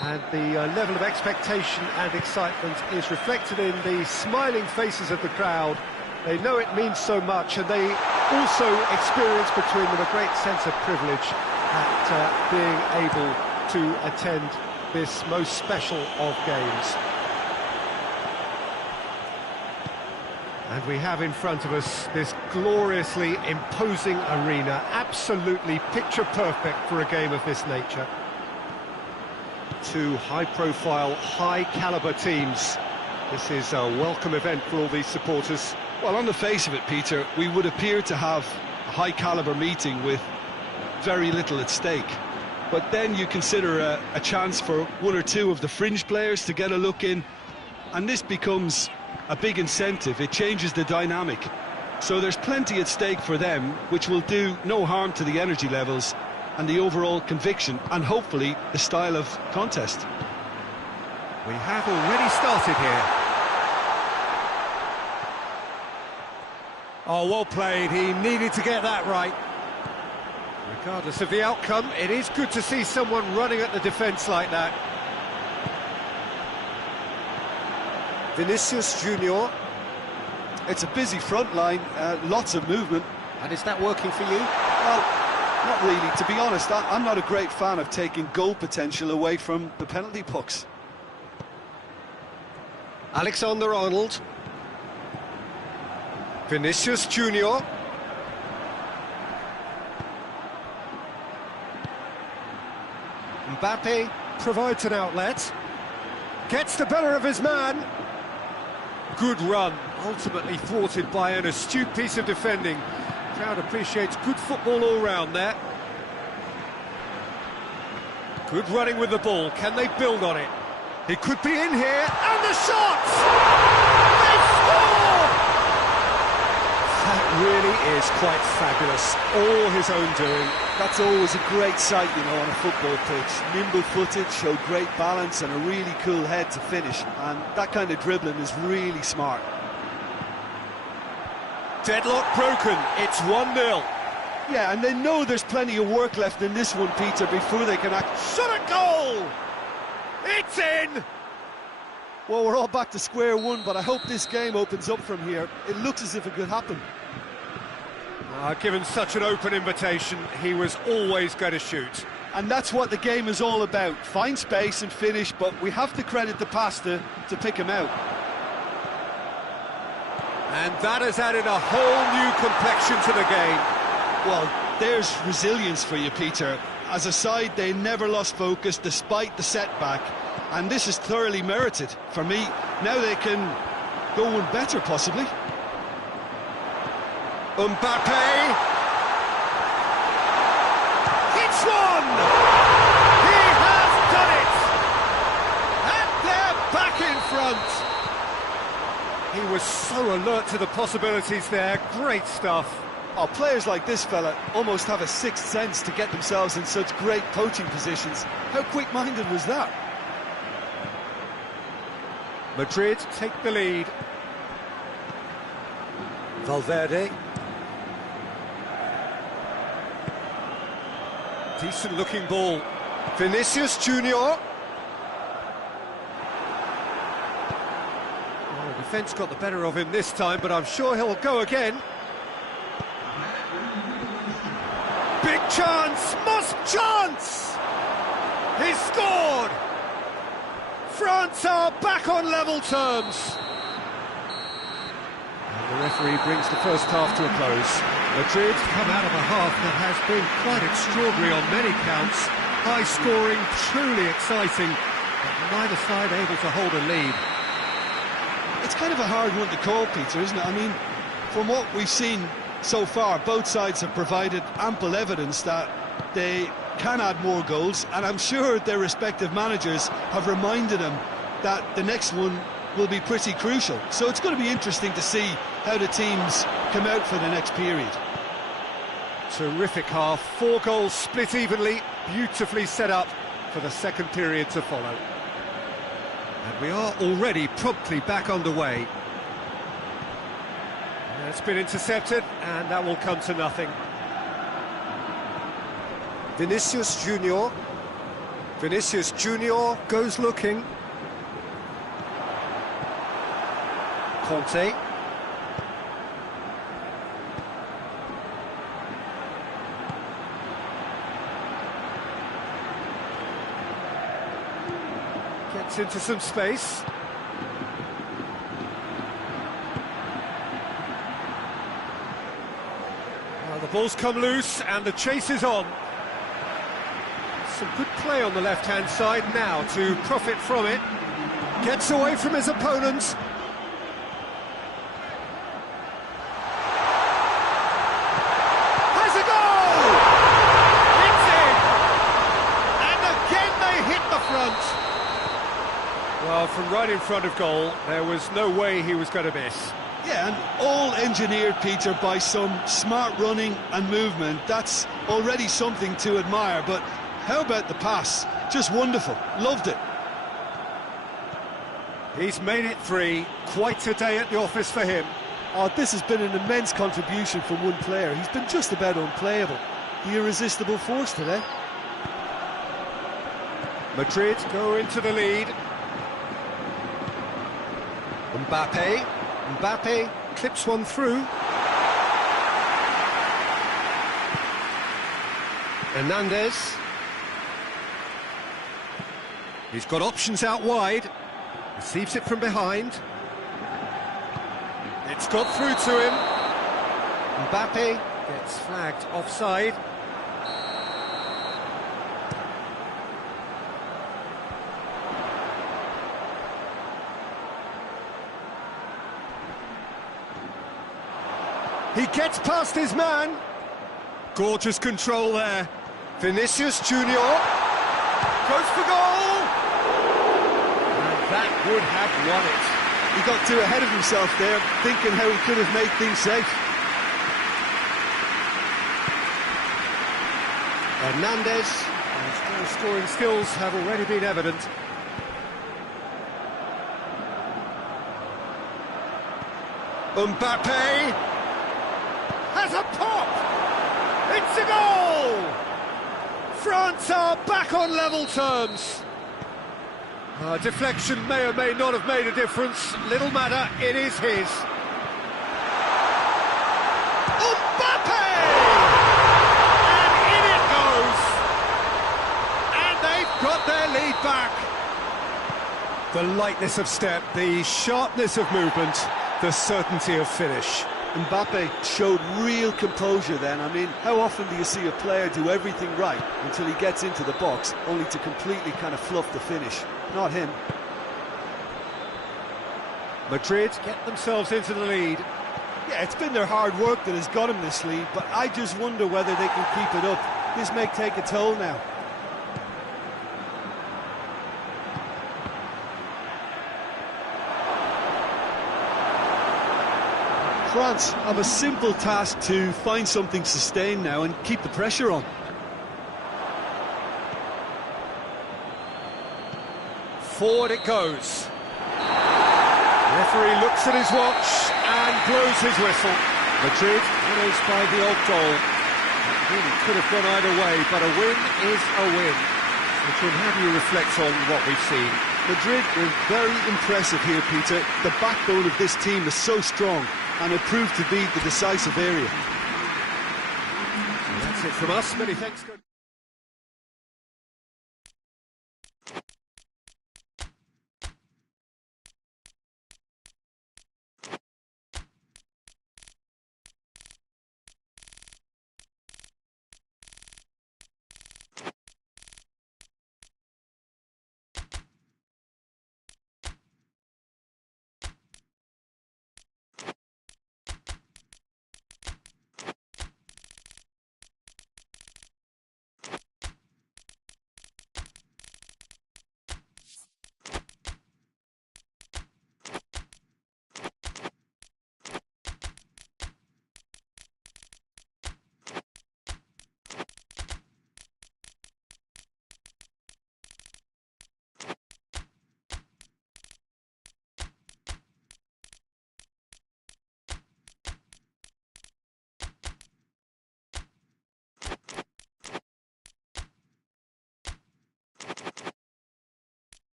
and the level of expectation and excitement is reflected in the smiling faces of the crowd. They know it means so much, and they also experience between them a great sense of privilege at being able to attend this most special of games. And we have in front of us this gloriously imposing arena, absolutely picture perfect for a game of this nature. Two high-profile, high-caliber teams. This is a welcome event for all these supporters. Well, on the face of it, Peter, we would appear to have a high-caliber meeting with very little at stake. But then you consider a chance for one or two of the fringe players to get a look in, and this becomes a big incentive. It changes the dynamic. So there's plenty at stake for them, which will do no harm to the energy levels and the overall conviction, and hopefully the style of contest. We have already started here. Oh, well played. He needed to get that right. Regardless of the outcome, it is good to see someone running at the defence like that. Vinicius Junior. It's a busy front line, lots of movement. And is that working for you? Well, not really. To be honest, I'm not a great fan of taking goal potential away from the penalty box. Alexander-Arnold. Vinicius Junior. Mbappe provides an outlet. Gets the better of his man. Good run, ultimately thwarted by an astute piece of defending. Crowd appreciates good football all round there. Good running with the ball. Can they build on it? He could be in here, and the shot! They score! That really is quite fabulous. All his own doing. That's always a great sight, you know, on a football pitch. Nimble-footed, showed great balance and a really cool head to finish. And that kind of dribbling is really smart. Deadlock broken. It's 1-0. Yeah, and they know there's plenty of work left in this one, Peter, before they can act. Shot a goal! It's in! Well, we're all back to square one, but I hope this game opens up from here. It looks as if it could happen. Given such an open invitation, he was always going to shoot. And that's what the game is all about. Find space and finish, but we have to credit the passer to pick him out. And that has added a whole new complexion to the game. Well, there's resilience for you, Peter. As a side, they never lost focus despite the setback, and this is thoroughly merited. For me, now they can go one better, possibly. Mbappe! Hits one! He has done it! And they're back in front! He was so alert to the possibilities there. Great stuff. Oh, players like this fella almost have a sixth sense to get themselves in such great poaching positions. How quick-minded was that? Madrid take the lead. Valverde. Decent looking ball. Vinicius Junior. Well, the defence got the better of him this time, but I'm sure he'll go again. Big chance! Must chance! He's scored! France are back on level terms. And the referee brings the first half to a close. Madrid come out of a half that has been quite extraordinary on many counts. High scoring, truly exciting, but neither side able to hold a lead. It's kind of a hard one to call, Peter, isn't it? I mean, from what we've seen so far, both sides have provided ample evidence that they can add more goals, and I'm sure their respective managers have reminded them that the next one will be pretty crucial. So it's going to be interesting to see how the teams come out for the next period. Terrific half, 4 goals split evenly, beautifully set up for the second period to follow. And we are already promptly back underway. It's been intercepted, and that will come to nothing. Vinicius Junior. Vinicius Junior goes looking. Conte. Gets into some space. The ball's come loose and the chase is on. Some good play on the left-hand side now to profit from it. Gets away from his opponent. Has a goal! It's in! And again they hit the front. Well, from right in front of goal, there was no way he was going to miss. Yeah, and all engineered, Peter, by some smart running and movement. That's already something to admire, but how about the pass? Just wonderful. Loved it. He's made it 3. Quite a day at the office for him. Oh, this has been an immense contribution from one player. He's been just about unplayable. The irresistible force today. Madrid go into the lead. Mbappe clips one through. Hernandez. He's got options out wide. Receives it from behind. It's got through to him. Mbappe gets flagged offside. He gets past his man. Gorgeous control there. Vinicius Junior goes for goal. And that would have won it. He got too ahead of himself there, thinking how he could have made things safe. Hernandez, his scoring skills have already been evident. Mbappe has a pop! It's a goal! France are back on level terms. Deflection may or may not have made a difference. Little matter, it is his. Mbappe! And in it goes! And they've got their lead back. The lightness of step, the sharpness of movement, the certainty of finish. Mbappe showed real composure then. I mean, how often do you see a player do everything right until he gets into the box, only to completely kind of fluff the finish? Not him. Madrid get themselves into the lead. Yeah, it's been their hard work that has got them this lead, but I just wonder whether they can keep it up. This may take a toll now. France have a simple task to find something sustained now and keep the pressure on. Forward it goes. Referee looks at his watch and blows his whistle. Madrid winners by the odd goal. It really could have gone either way, but a win is a win. Which, how do you reflect on what we've seen? Madrid were very impressive here, Peter. The backbone of this team is so strong, and it proved to be the decisive area. So that's it from us. Many thanks.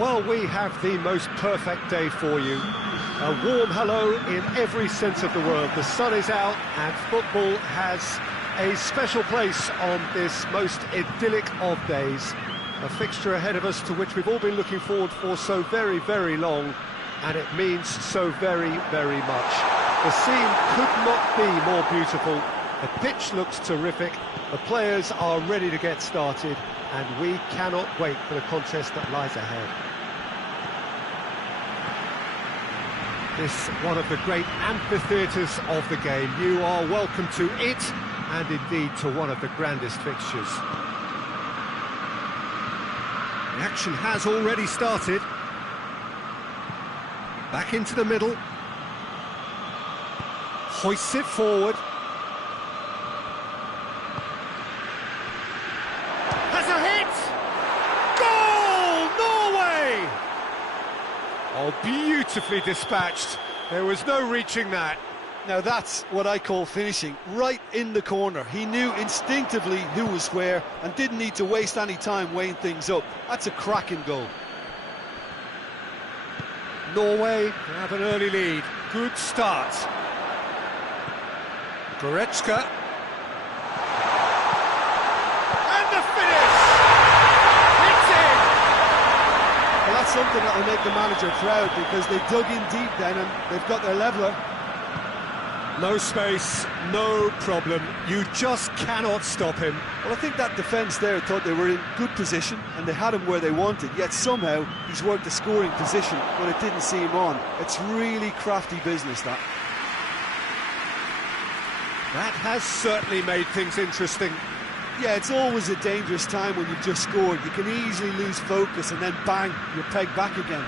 Well, we have the most perfect day for you. A warm hello in every sense of the word. The sun is out and football has a special place on this most idyllic of days. A fixture ahead of us to which we've all been looking forward for so very, very long, and it means so very, very much. The scene could not be more beautiful. The pitch looks terrific, the players are ready to get started, and we cannot wait for the contest that lies ahead. This one of the great amphitheatres of the game. You are welcome to it, and indeed to one of the grandest fixtures. The action has already started. Back into the middle. Hoists it forward. Has a hit! Goal! Norway! Oh, beautifully dispatched. There was no reaching that. Now that's what I call finishing, right in the corner. He knew instinctively who was where and didn't need to waste any time weighing things up. That's a cracking goal. Norway have an early lead. Good start. Goretzka. And the finish! It's in! Well, that's something that will make the manager proud, because they dug in deep then and they've got their leveller. No space, no problem. You just cannot stop him. Well, I think that defence there thought they were in good position and they had him where they wanted, yet somehow he's worked the scoring position when it didn't see him on. It's really crafty business, that. That has certainly made things interesting. Yeah, it's always a dangerous time when you've just scored. You can easily lose focus and then bang, you're pegged back again.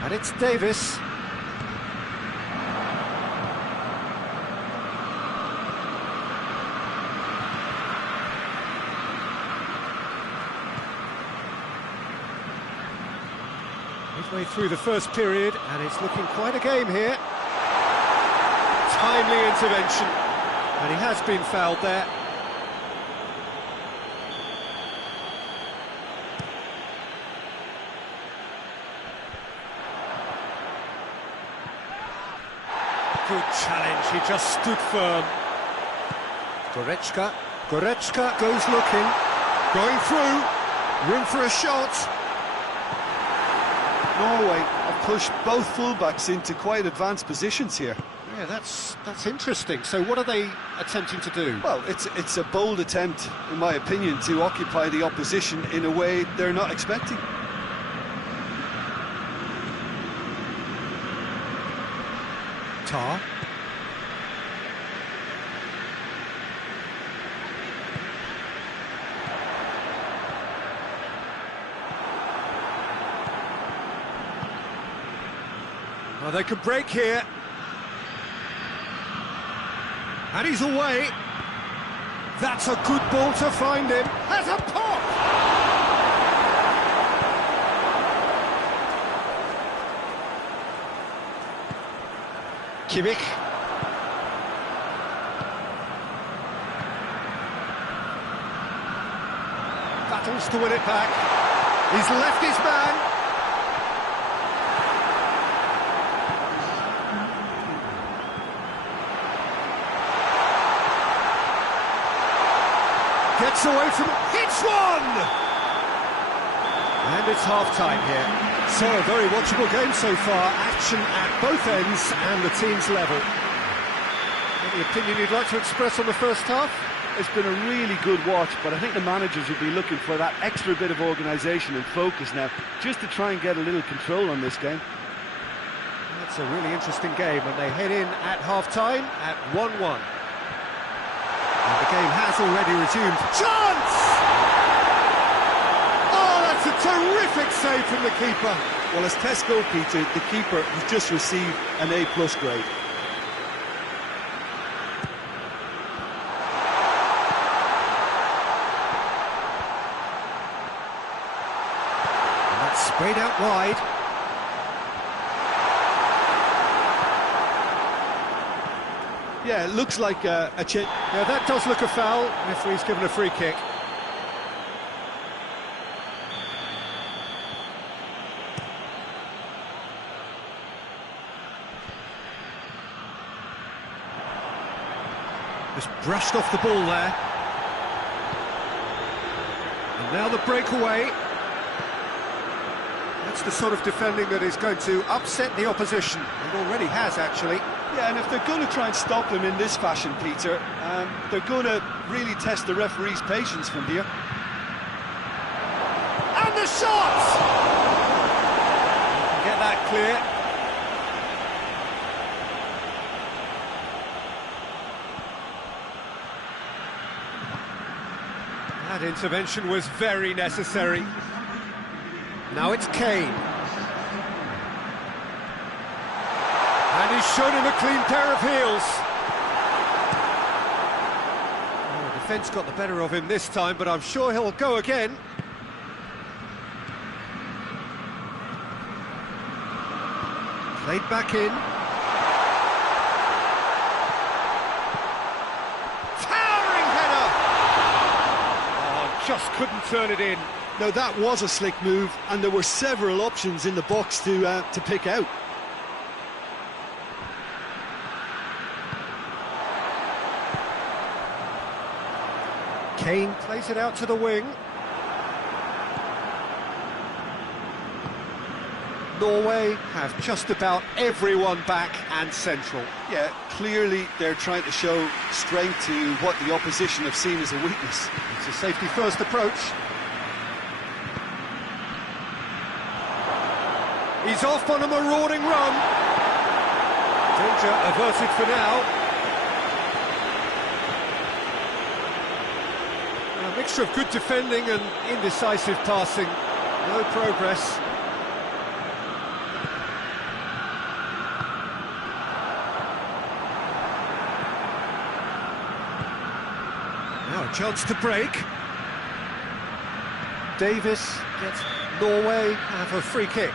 And it's Davis. Midway through the first period, and it's looking quite a game here. Timely intervention, and he has been fouled there. Good challenge, he just stood firm. Goretzka. Goretzka goes looking. Going through. Room for a shot. Norway have pushed both fullbacks into quite advanced positions here. Yeah, that's interesting. So what are they attempting to do? Well, it's a bold attempt, in my opinion, to occupy the opposition in a way they're not expecting. Tar. Well, they could break here. And he's away. That's a good ball to find him. Has a pop! Kimmich. Battles to win it back. He's left his man. Gets away from it. Hits one! And it's half-time here. So, a very watchable game so far. Action at both ends and the team's level. Any opinion you'd like to express on the first half? It's been a really good watch, but I think the managers will be looking for that extra bit of organisation and focus now, just to try and get a little control on this game. That's a really interesting game, and they head in at half-time at 1-1. And the game has already resumed. Chance! Oh, that's a terrific save from the keeper. Well, as Tesco, Peter, the keeper has just received an A+ grade. And that's sprayed out wide. Yeah, it looks like a change. Yeah, that does look a foul. Referee's given a free kick. Just brushed off the ball there. And now the breakaway. That's the sort of defending that is going to upset the opposition. It already has, actually. Yeah, and if they're going to try and stop them in this fashion, Peter, they're going to really test the referee's patience from here. And the shot! Get that clear. That intervention was very necessary. Now it's Kane. And he's shown him a clean pair of heels. Oh, the defence got the better of him this time, but I'm sure he'll go again. Played back in. Towering header! Oh, just couldn't turn it in. Now that was a slick move, and there were several options in the box to pick out. Kane plays it out to the wing. Norway have just about everyone back and central. Yeah, clearly they're trying to show strength to what the opposition have seen as a weakness. It's a safety-first approach. He's off on a marauding run. Danger averted for now. A mixture of good defending and indecisive passing. No progress. Now a chance to break. Davis gets Norway have a free kick.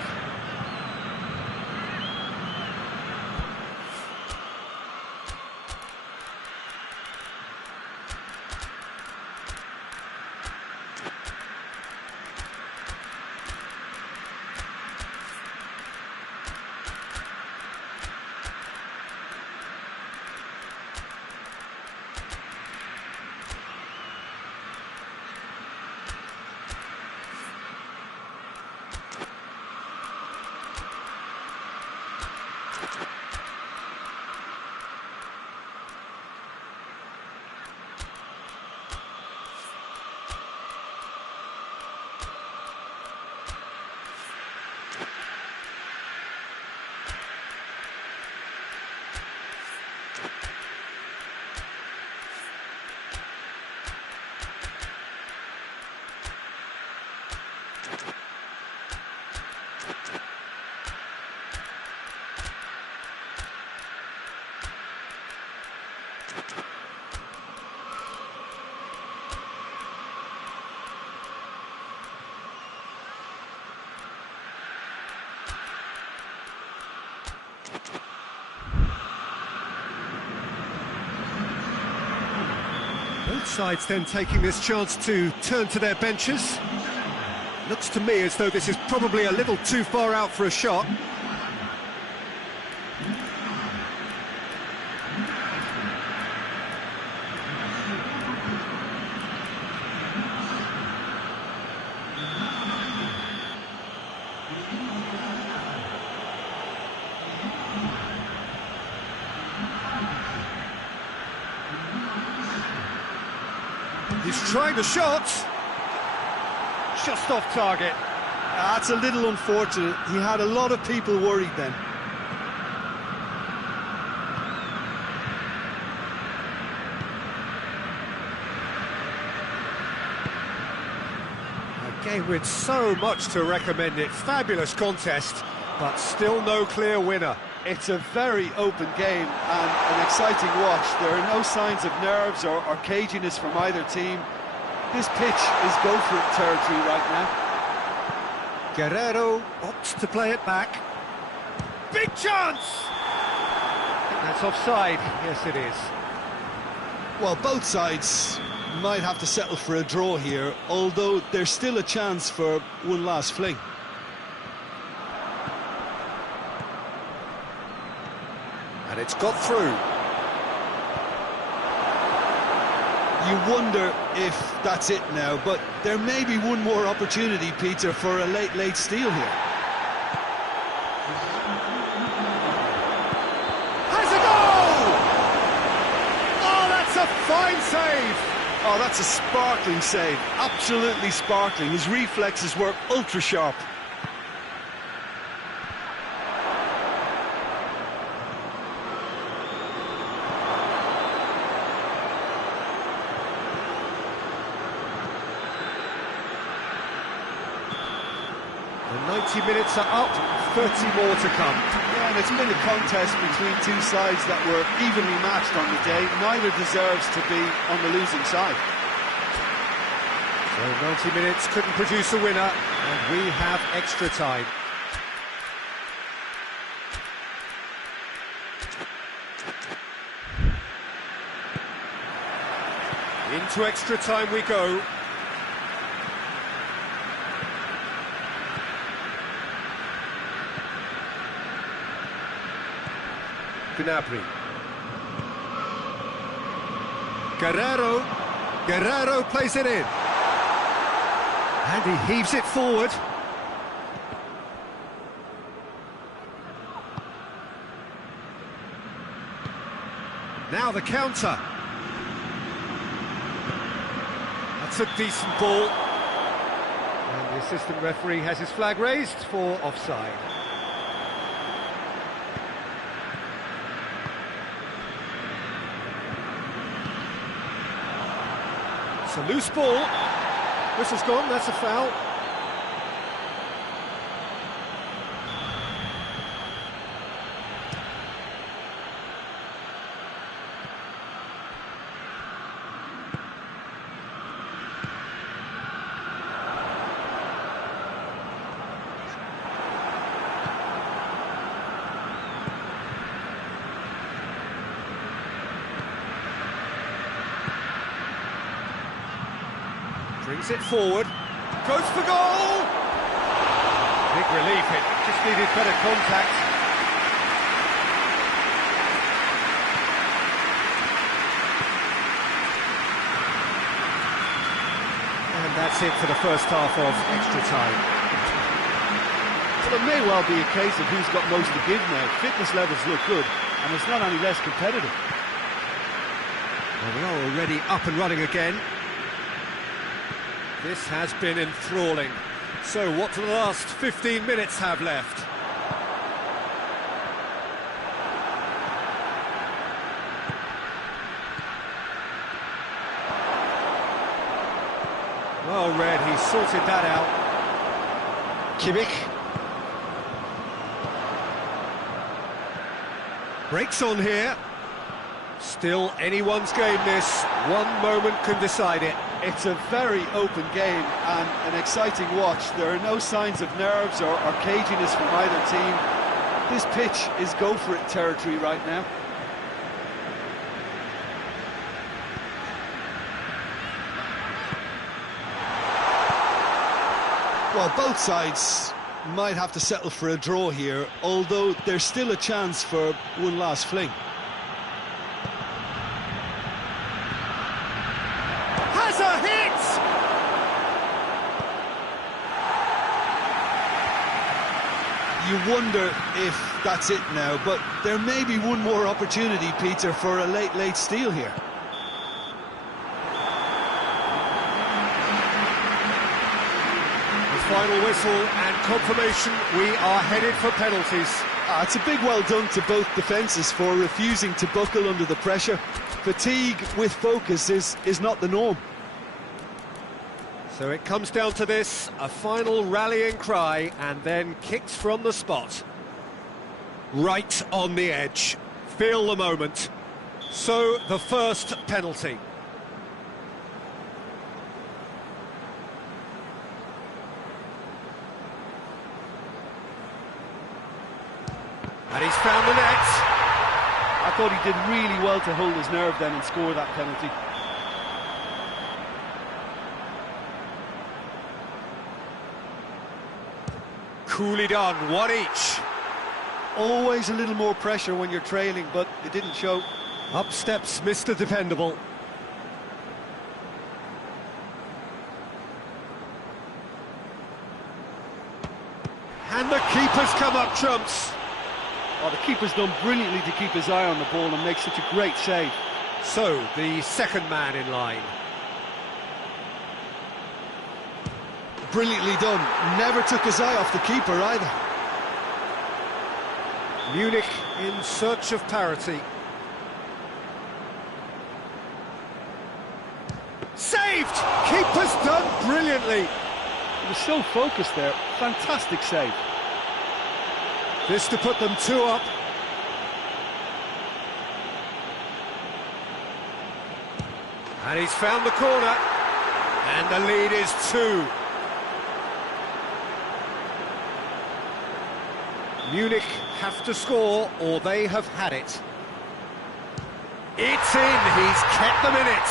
Both sides then taking this chance to turn to their benches. Looks to me as though this is probably a little too far out for a shot. He's trying the shot. Just off target. That's a little unfortunate. He had a lot of people worried then. A game with so much to recommend it. Fabulous contest, but still no clear winner. It's a very open game and an exciting watch. There are no signs of nerves or caginess from either team. This pitch is go-for-it territory right now. Guerrero opts to play it back. Big chance! I think that's that's offside. Yes, it is. Well, both sides might have to settle for a draw here, although there's still a chance for one last fling. And it's got through. You wonder if that's it now, but there may be one more opportunity, Peter, for a late steal here. Has a goal! Oh, that's a fine save! Oh, that's a sparkling save. Absolutely sparkling. His reflexes were ultra sharp. The 90 minutes are up, 30 more to come. Yeah, and it's been a contest between two sides that were evenly matched on the day. Neither deserves to be on the losing side. So 90 minutes couldn't produce a winner, and we have extra time. Into extra time we go. Gnabry. Guerrero plays it in. And he heaves it forward. Now the counter. That's a decent ball. And the assistant referee has his flag raised for offside. It's a loose ball. Whistle's gone, that's a foul. Brings it forward, goes for goal! Big relief, it just needed better contact. And that's it for the first half of extra time. Well, it may well be a case of who's got most to give now. Fitness levels look good, and it's not any less competitive. Well, we are already up and running again. This has been enthralling. So what do the last 15 minutes have left? Well read, he sorted that out. Kimmich. Breaks on here. Still anyone's game this. One moment can decide it. It's a very open game and an exciting watch. There are no signs of nerves or caginess from either team. This pitch is go-for-it territory right now. Well, both sides might have to settle for a draw here, although there's still a chance for one last fling. Has a hit! You wonder if that's it now, but there may be one more opportunity, Peter, for a late steal here. The final whistle and confirmation, we are headed for penalties. It's a big well done to both defences for refusing to buckle under the pressure. Fatigue with focus is not the norm. So it comes down to this, a final rallying cry, and then kicks from the spot. Right on the edge. Feel the moment. So, the first penalty. And he's found the net. I thought he did really well to hold his nerve then and score that penalty. Coolly done, one each. Always a little more pressure when you're trailing, but it didn't show. Up steps Mr. Dependable. And the keeper's come up trumps. Oh, the keeper's done brilliantly to keep his eye on the ball and make such a great save. So, the second man in line. Brilliantly done. Never took his eye off the keeper either. Munich in search of parity. Saved! Keeper's done brilliantly. He was so focused there. Fantastic save. This to put them 2 up. And he's found the corner. And the lead is 2. Munich have to score or they have had it. It's in, he's kept them in it.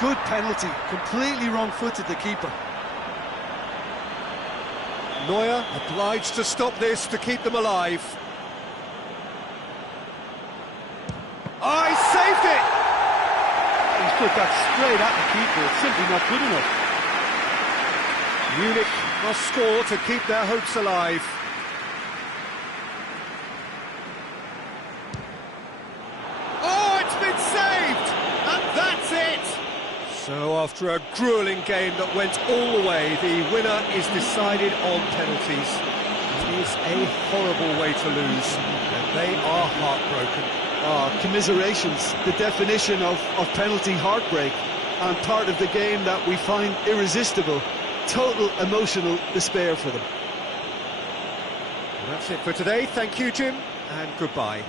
Good penalty, completely wrong-footed the keeper. Neuer obliged to stop this to keep them alive. Oh, he saved it! He's put that straight at the keeper, it's simply not good enough. Munich must score to keep their hopes alive. Oh, it's been saved! And that's it! So after a gruelling game that went all the way, the winner is decided on penalties. It is a horrible way to lose, and they are heartbroken. Commiserations, the definition of penalty heartbreak, and part of the game that we find irresistible. Total emotional despair for them. And that's it for today. Thank you, Jim, and goodbye.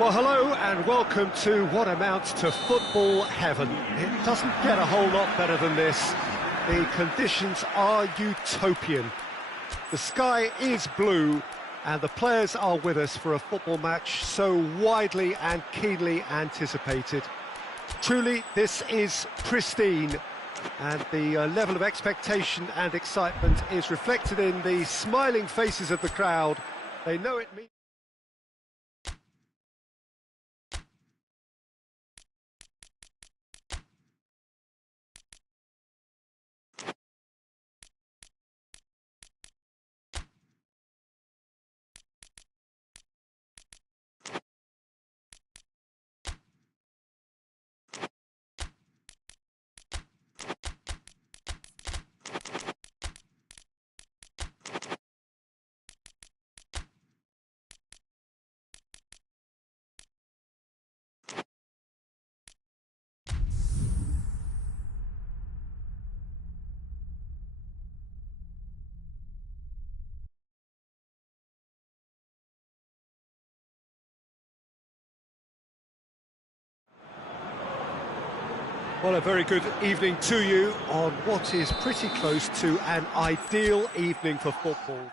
Well, hello and welcome to what amounts to football heaven. It doesn't get a whole lot better than this. The conditions are utopian. The sky is blue and the players are with us for a football match so widely and keenly anticipated. Truly, this is pristine, and the level of expectation and excitement is reflected in the smiling faces of the crowd. They know it means... Well, a very good evening to you on what is pretty close to an ideal evening for football.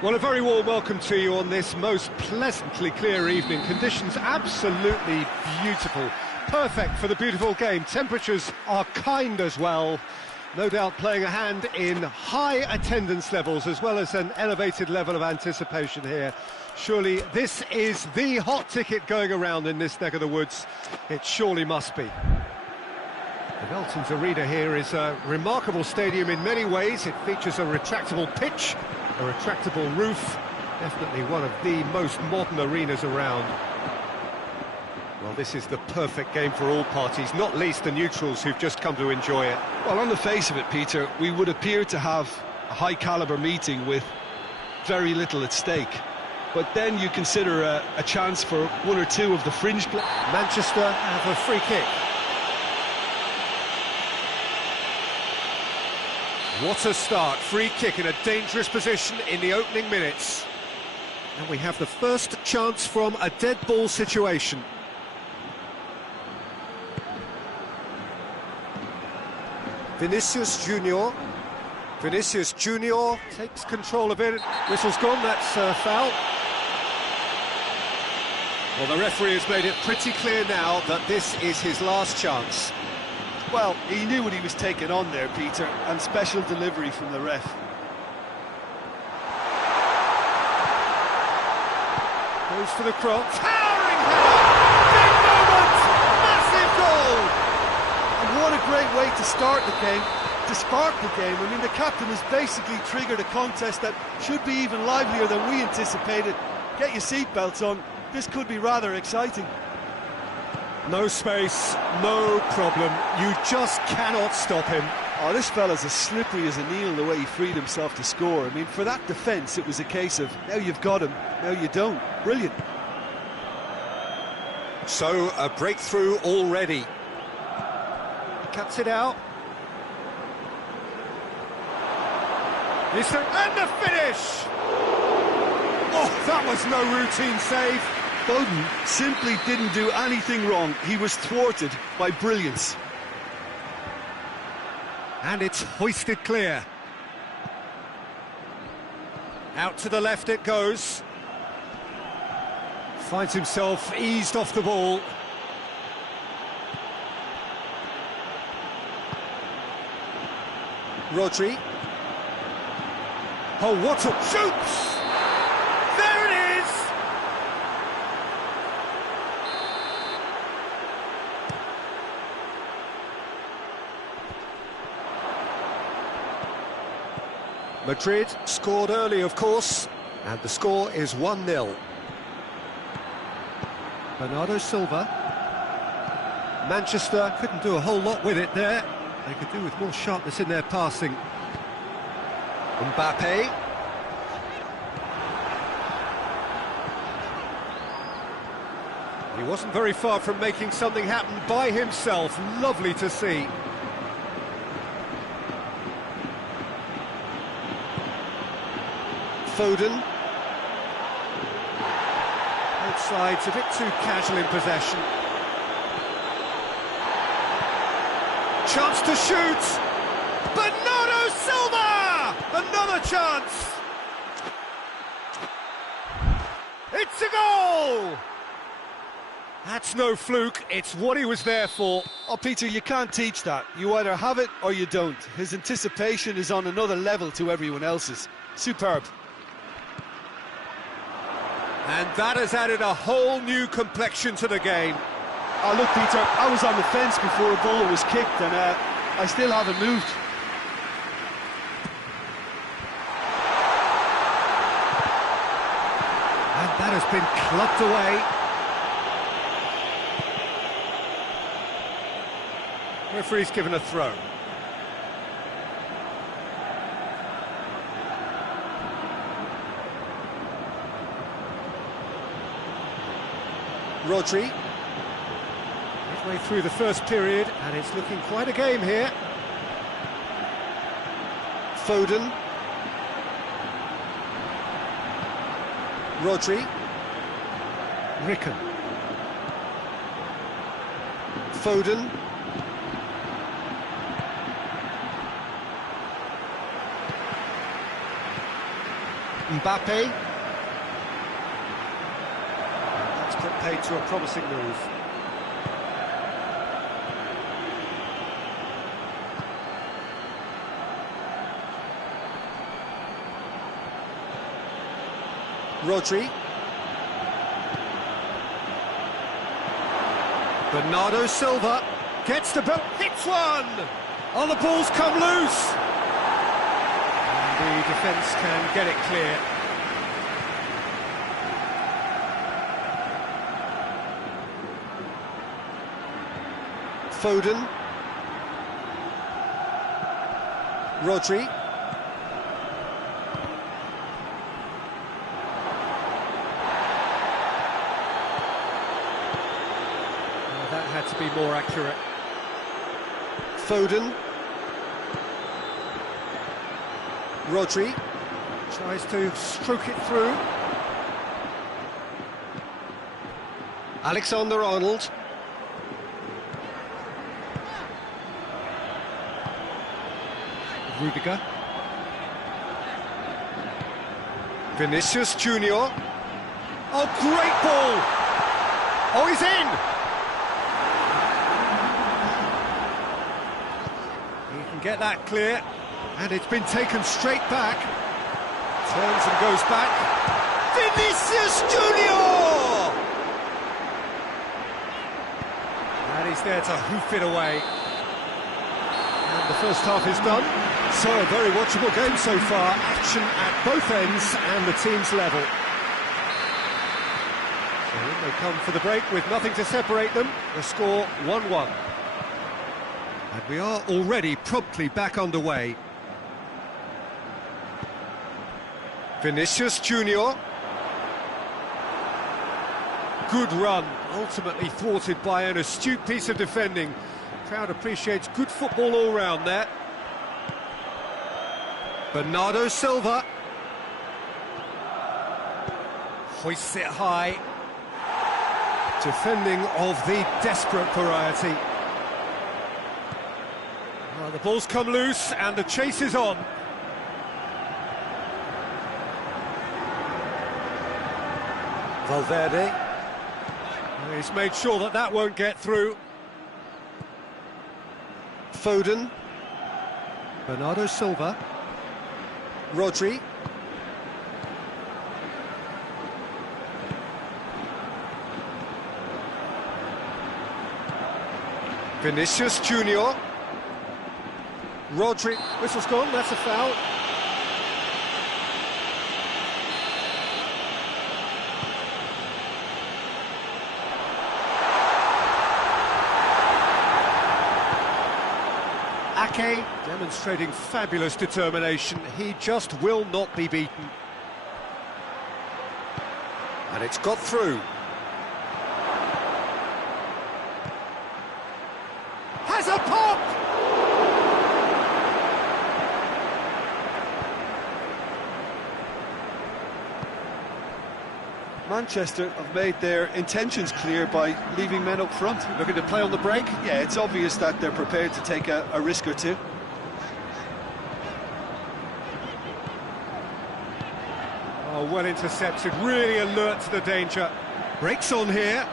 Well, a very warm welcome to you on this most pleasantly clear evening. Conditions absolutely beautiful. Perfect for the beautiful game. Temperatures are kind as well. No doubt playing a hand in high attendance levels as well as an elevated level of anticipation here. Surely this is the hot ticket going around in this neck of the woods. It surely must be. The Velton's Arena here is a remarkable stadium in many ways. It features a retractable pitch, a retractable roof, definitely one of the most modern arenas around. Well, this is the perfect game for all parties, not least the neutrals who've just come to enjoy it. Well, on the face of it, Peter, we would appear to have a high-caliber meeting with very little at stake. But then you consider a chance for one or two of the fringe players. Manchester have a free kick. What a start, free kick in a dangerous position in the opening minutes. And we have the first chance from a dead ball situation. Vinicius Junior takes control of it. Whistle's gone, that's a foul. Well, the referee has made it pretty clear now that this is his last chance. Well, he knew what he was taking on there, Peter, and special delivery from the ref. Goes for the cross. Towering header! Big moment! Massive goal! And what a great way to start the game, to spark the game. I mean, the captain has basically triggered a contest that should be even livelier than we anticipated. Get your seatbelts on, this could be rather exciting. No space, no problem. You just cannot stop him. Oh, this fella's as slippery as a needle the way he freed himself to score. I mean, for that defence, it was a case of, now you've got him, now you don't. Brilliant. So, a breakthrough already. Cuts it out. And the finish! Oh, that was no routine save. Foden simply didn't do anything wrong. He was thwarted by brilliance. And it's hoisted clear. Out to the left it goes. Finds himself eased off the ball. Rodri. Oh, what a... Shoots! There it is! Madrid scored early, of course, and the score is 1-0. Bernardo Silva. Manchester couldn't do a whole lot with it there. They could do with more sharpness in their passing. Mbappe. He wasn't very far from making something happen by himself. Lovely to see. Foden. Both sides a bit too casual in possession. Chance to shoot! Bernardo Silva! Another chance! It's a goal! That's no fluke, it's what he was there for. Oh, Peter, you can't teach that. You either have it or you don't. His anticipation is on another level to everyone else's. Superb. And that has added a whole new complexion to the game. Oh, look, Peter, I was on the fence before a ball was kicked, and I still haven't moved. And that has been clubbed away. Referee's given a throw. Rodri. Midway through the first period, and it's looking quite a game here. Foden. Rodri. Ricken. Foden. Mbappe. That's put paid to a promising move. Rodri. Bernardo Silva gets the ball, hits one! Oh, the ball's come loose! And the defence can get it clear. Foden. Rodri. That had to be more accurate. Foden. Rodri tries to stroke it through. Alexander-Arnold. Rudiger. Vinicius Junior. Oh, great ball! Oh, he's in! He can get that clear, and it's been taken straight back. Turns and goes back. Vinicius Junior! And he's there to hoof it away. And the first half is done. So, a very watchable game so far. Action at both ends and the team's level. So in they come for the break with nothing to separate them. The score 1-1. And we are already promptly back underway. Vinicius Junior. Good run, ultimately thwarted by an astute piece of defending. Crowd appreciates good football all round there. Bernardo Silva hoists it high. Defending of the desperate variety. Well, the ball's come loose and the chase is on. Valverde. He's made sure that that won't get through. Foden. Bernardo Silva. Rodri. Vinicius Junior. Rodri. Whistle's gone, that's a foul. Ake demonstrating fabulous determination. He just will not be beaten. And it's got through. Has a pop! Manchester have made their intentions clear by leaving men up front. Looking to play on the break? Yeah, it's obvious that they're prepared to take a risk or two. Oh, well intercepted, really alert to the danger. Breaks on here.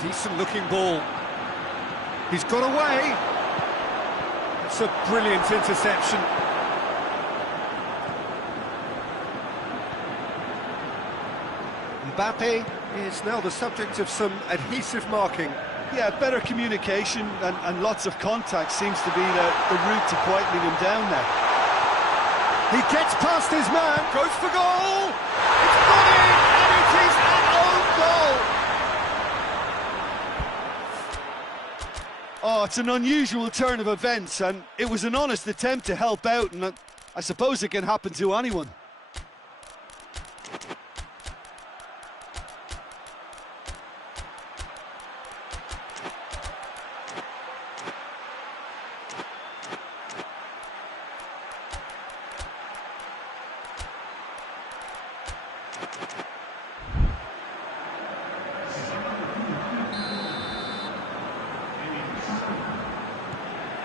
Decent looking ball. He's got away. It's a brilliant interception. Mbappe is now the subject of some adhesive marking. Yeah, better communication and lots of contact seems to be the route to quietening him down there. He gets past his man, goes for goal! It's got in, and it is an own goal! Oh, it's an unusual turn of events, and it was an honest attempt to help out, and I suppose it can happen to anyone.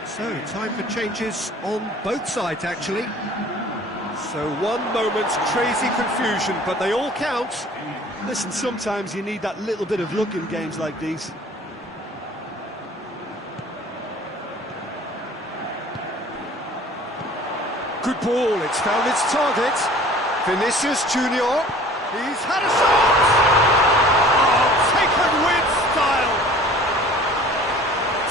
So, time for changes on both sides, actually. So, one moment's crazy confusion, but they all count. Listen, sometimes you need that little bit of luck in games like these. Good ball, it's found its target. Vinicius Junior. He's had a shot! Oh, taken with style!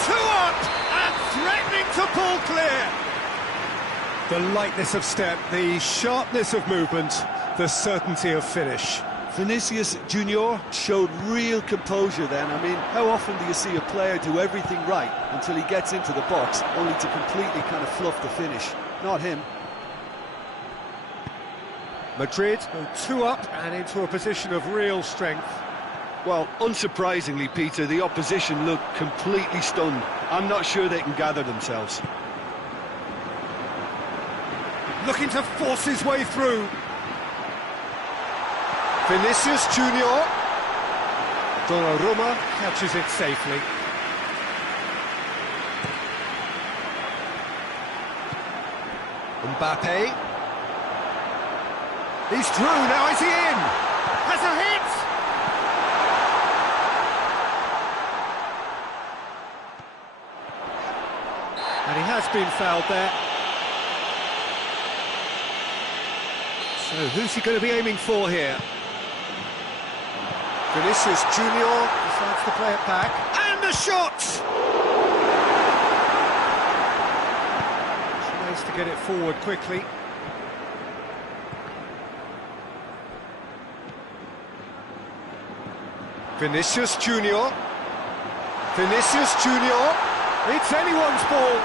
2 up and threatening to pull clear. The lightness of step, the sharpness of movement, the certainty of finish. Vinicius Junior showed real composure then. I mean, how often do you see a player do everything right until he gets into the box, only to completely kind of fluff the finish? Not him. Madrid go 2 up and into a position of real strength. Well, unsurprisingly, Peter, the opposition look completely stunned. I'm not sure they can gather themselves. Looking to force his way through. Vinicius Junior. Donnarumma catches it safely. Mbappe. He's through, now is he in? Has a hit! And he has been fouled there. So who's he going to be aiming for here? Vinicius Junior decides to play it back. And the shot! Tries to get it forward quickly. Vinicius Junior. Vinicius Junior. It's anyone's ball.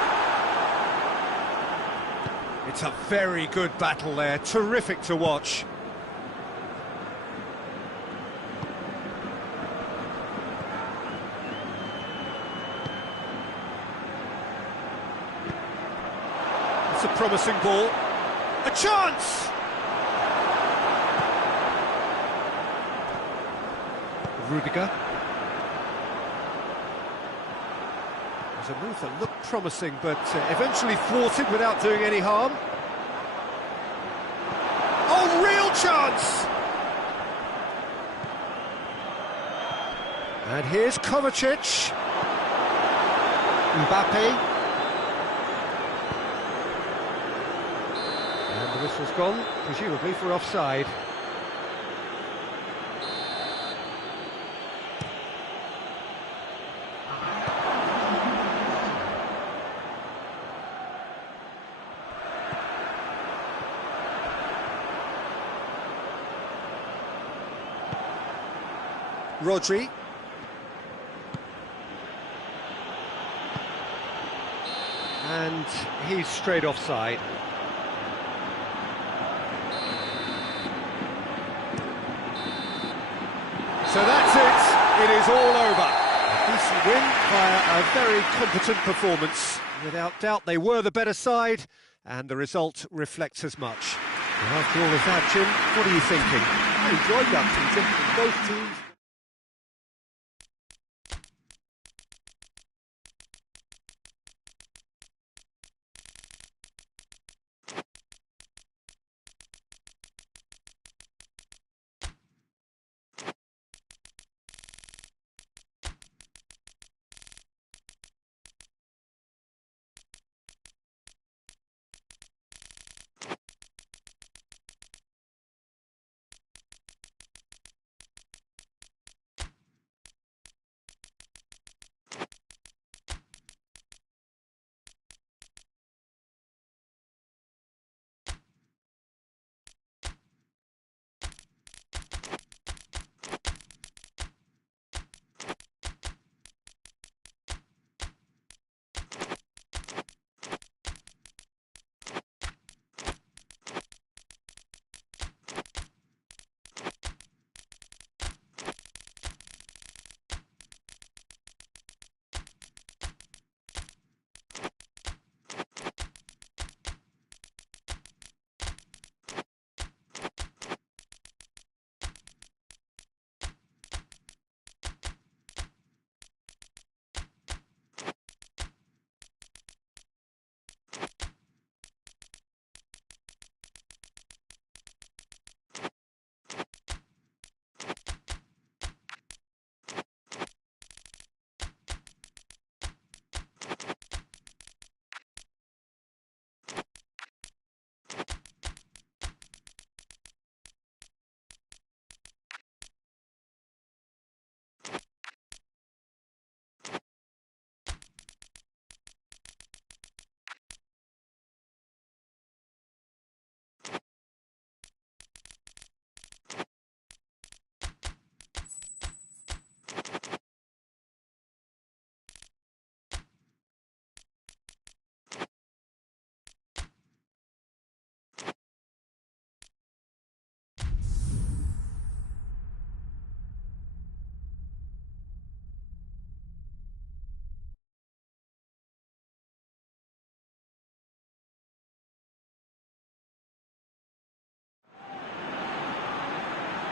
It's a very good battle there. Terrific to watch. It's a promising ball. A chance! Rudiger. There's a move that looked promising, but eventually thwarted without doing any harm. Oh, real chance! And here's Kovacic. Mbappe. And the whistle's gone, presumably for offside. Rodri. And he's straight offside. So that's it. It is all over. A decent win via a very competent performance. Without doubt, they were the better side, and the result reflects as much. And after all of that, Jim, what are you thinking? I enjoyed that, Peter. Both teams.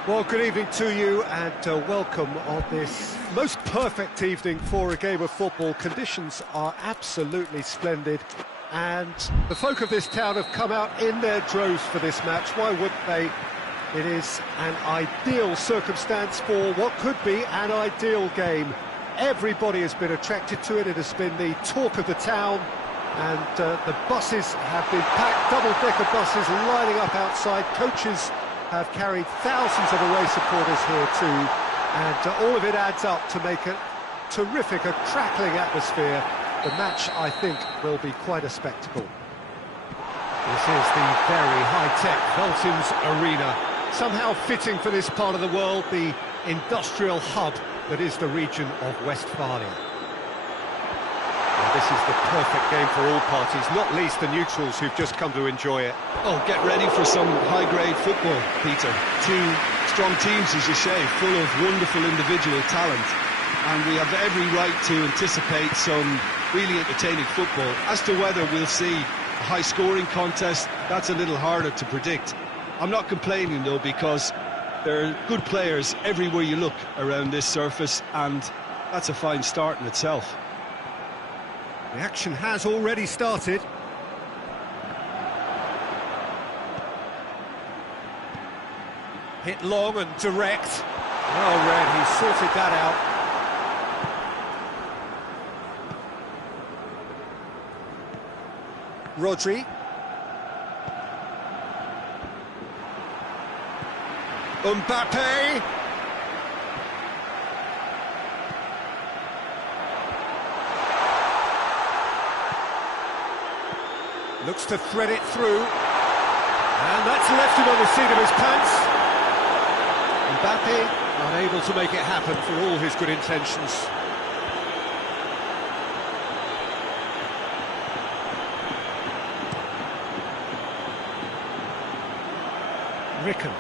Well, good evening to you and welcome on this most perfect evening for a game of football. Conditions are absolutely splendid and the folk of this town have come out in their droves for this match. Why wouldn't they? It is an ideal circumstance for what could be an ideal game. Everybody has been attracted to it. It has been the talk of the town and the buses have been packed, double-decker buses lining up outside. Coaches have carried thousands of away supporters here too, and all of it adds up to make a terrific, a crackling atmosphere. The match, I think, will be quite a spectacle. This is the very high-tech Veltins Arena, somehow fitting for this part of the world, the industrial hub that is the region of Westphalia. Well, this is the perfect game for all parties, not least the neutrals who've just come to enjoy it. Oh, get ready for some high-grade football, Peter. Two strong teams, as you say, full of wonderful individual talent. And we have every right to anticipate some really entertaining football. As to whether we'll see a high-scoring contest, that's a little harder to predict. I'm not complaining, though, because there are good players everywhere you look around this surface, and that's a fine start in itself. The action has already started. Hit long and direct. Well read, he sorted that out. Rodri. Mbappe. Looks to thread it through. And that's left him on the seat of his pants. Mbappe unable to make it happen for all his good intentions. Ricken.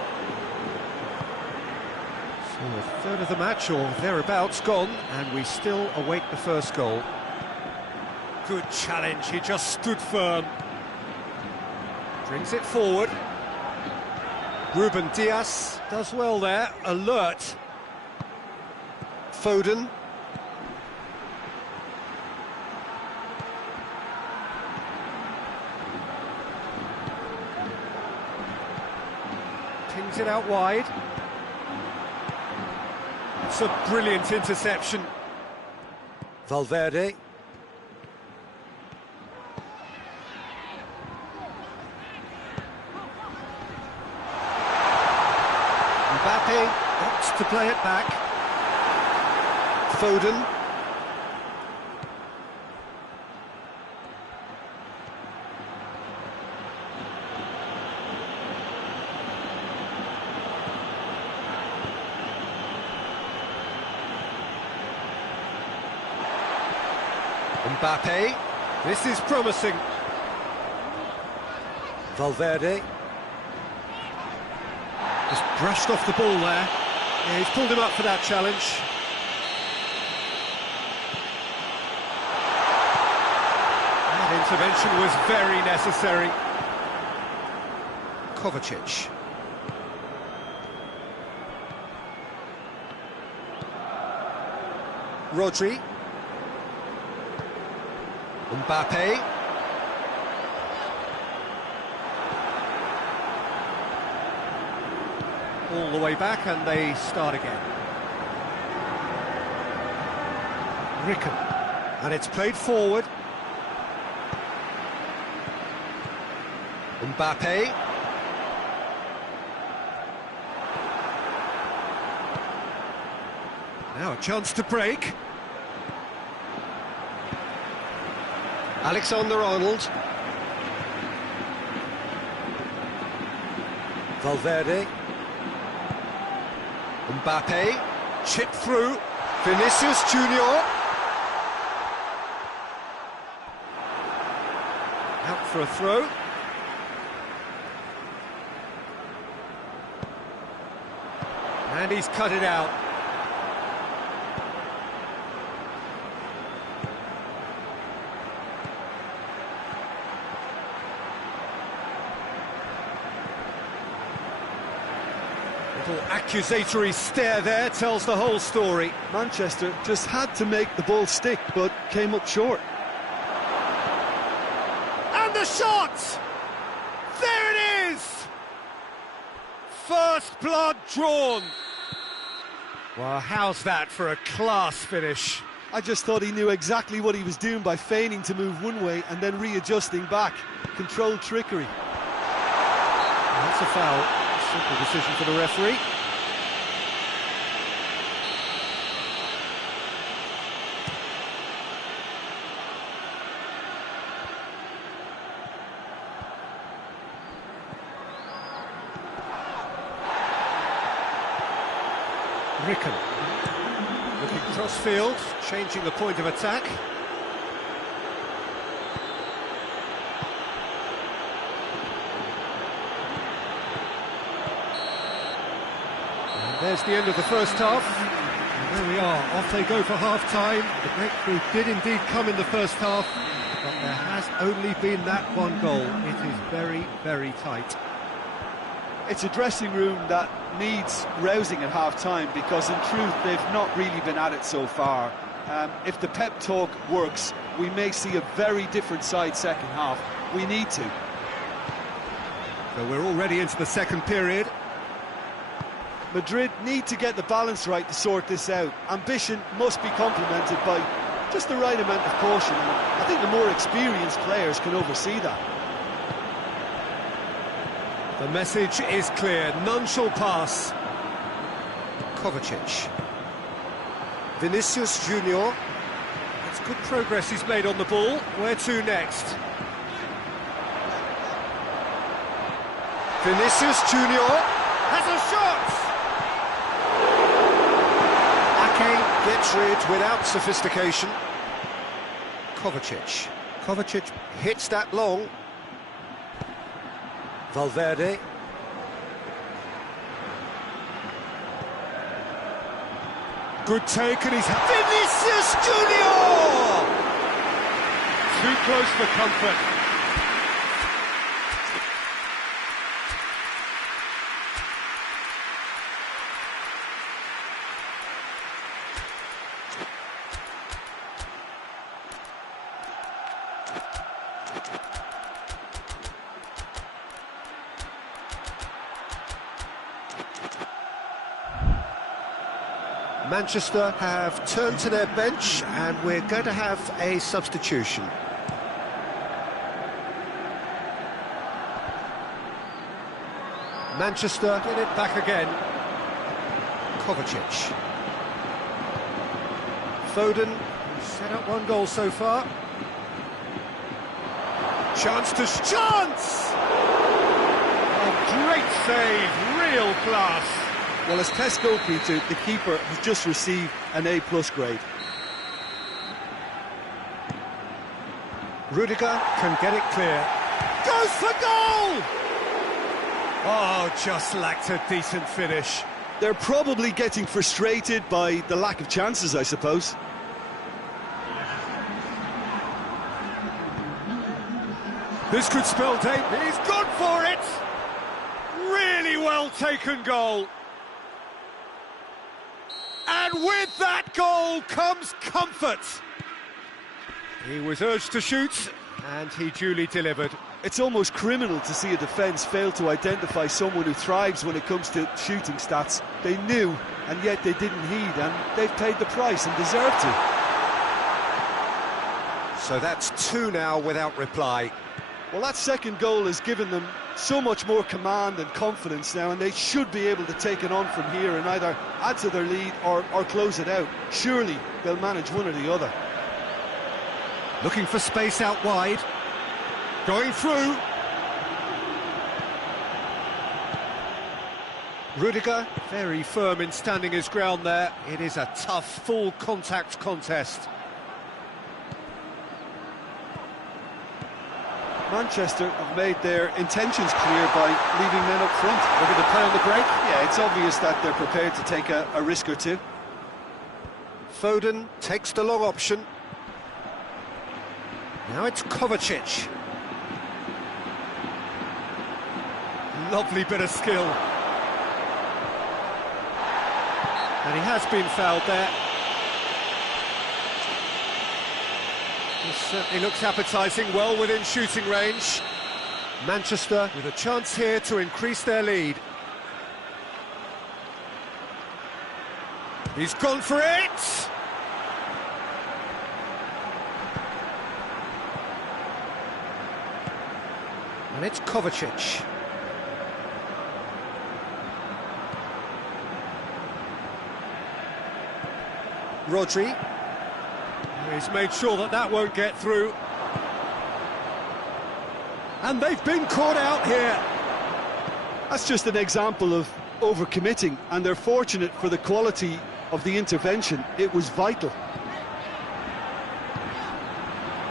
So a third of the match or thereabouts gone, and we still await the first goal. Good challenge, he just stood firm. Brings it forward. Ruben Dias does well there, alert. Foden. Pings it out wide. It's a brilliant interception. Valverde. Mbappe opts to play it back. Foden. Mbappe. This is promising. Valverde. Just brushed off the ball there. Yeah, he's pulled him up for that challenge. That intervention was very necessary. Kovacic. Rodri. Mbappe. All the way back, and they start again. Ricken. And it's played forward. Mbappe. Now a chance to break. Alexander-Arnold. Valverde. Mbappe. Chip through. Vinicius Junior. Out for a throw. And he's cut it out. Little accusatory stare there tells the whole story. Manchester just had to make the ball stick, but came up short. And the shot! There it is! First blood drawn. Well, how's that for a class finish? I just thought he knew exactly what he was doing by feigning to move one way and then readjusting back. Controlled trickery. That's a foul. Simple decision for the referee. Ricken. Looking cross-field, changing the point of attack. There's the end of the first half. And there we are, off they go for half-time. The breakthrough did indeed come in the first half, but there has only been that one goal. It is very, very tight. It's a dressing room that needs rousing at half-time, because in truth they've not really been at it so far. If the pep talk works, we may see a very different side second half. We need to. So we're already into the second period. Madrid need to get the balance right to sort this out. Ambition must be complemented by Just the right amount of caution. I think the more experienced players can oversee that. The message is clear, none shall pass. Kovacic. Vinicius Junior. It's good progress he's made on the ball. Where to next? Vinicius Junior has a shot! Ake gets rid without sophistication. Kovacic. Kovacic hits that long. Valverde. Good take, and he's... Vinicius Junior! Too close for comfort. Manchester have turned to their bench, and we're going to have a substitution. Manchester get it back again. Kovacic. Foden, who's set up one goal so far. Chance to... Chance! A great save, real class. Well, as Test goalkeeper, the keeper has just received an A+ grade. Rudiger can get it clear. Goes for goal! Oh, just lacked a decent finish. They're probably getting frustrated by the lack of chances, I suppose. This could spell date. He's gone for it! Really well taken goal. And with that goal comes comfort. He was urged to shoot, and he duly delivered. It's almost criminal to see a defence fail to identify someone who thrives when it comes to shooting stats. They knew, and yet they didn't heed, and they've paid the price and deserve to. So that's two now without reply. Well, that second goal has given them so much more command and confidence now, and they should be able to take it on from here and either add to their lead or close it out. Surely they'll manage one or the other. Looking for space out wide. Going through. Rudiger, very firm in standing his ground there. It is a tough, full contact contest. Manchester have made their intentions clear by leaving men up front. Looking to play on the break. Yeah, it's obvious that they're prepared to take a risk or two. Foden takes the long option. Now it's Kovacic. Lovely bit of skill. And he has been fouled there. This certainly looks appetising, well within shooting range. Manchester with a chance here to increase their lead. He's gone for it! And it's Kovacic. Rodri. He's made sure that that won't get through. And they've been caught out here. That's just an example of overcommitting, and they're fortunate for the quality of the intervention. It was vital.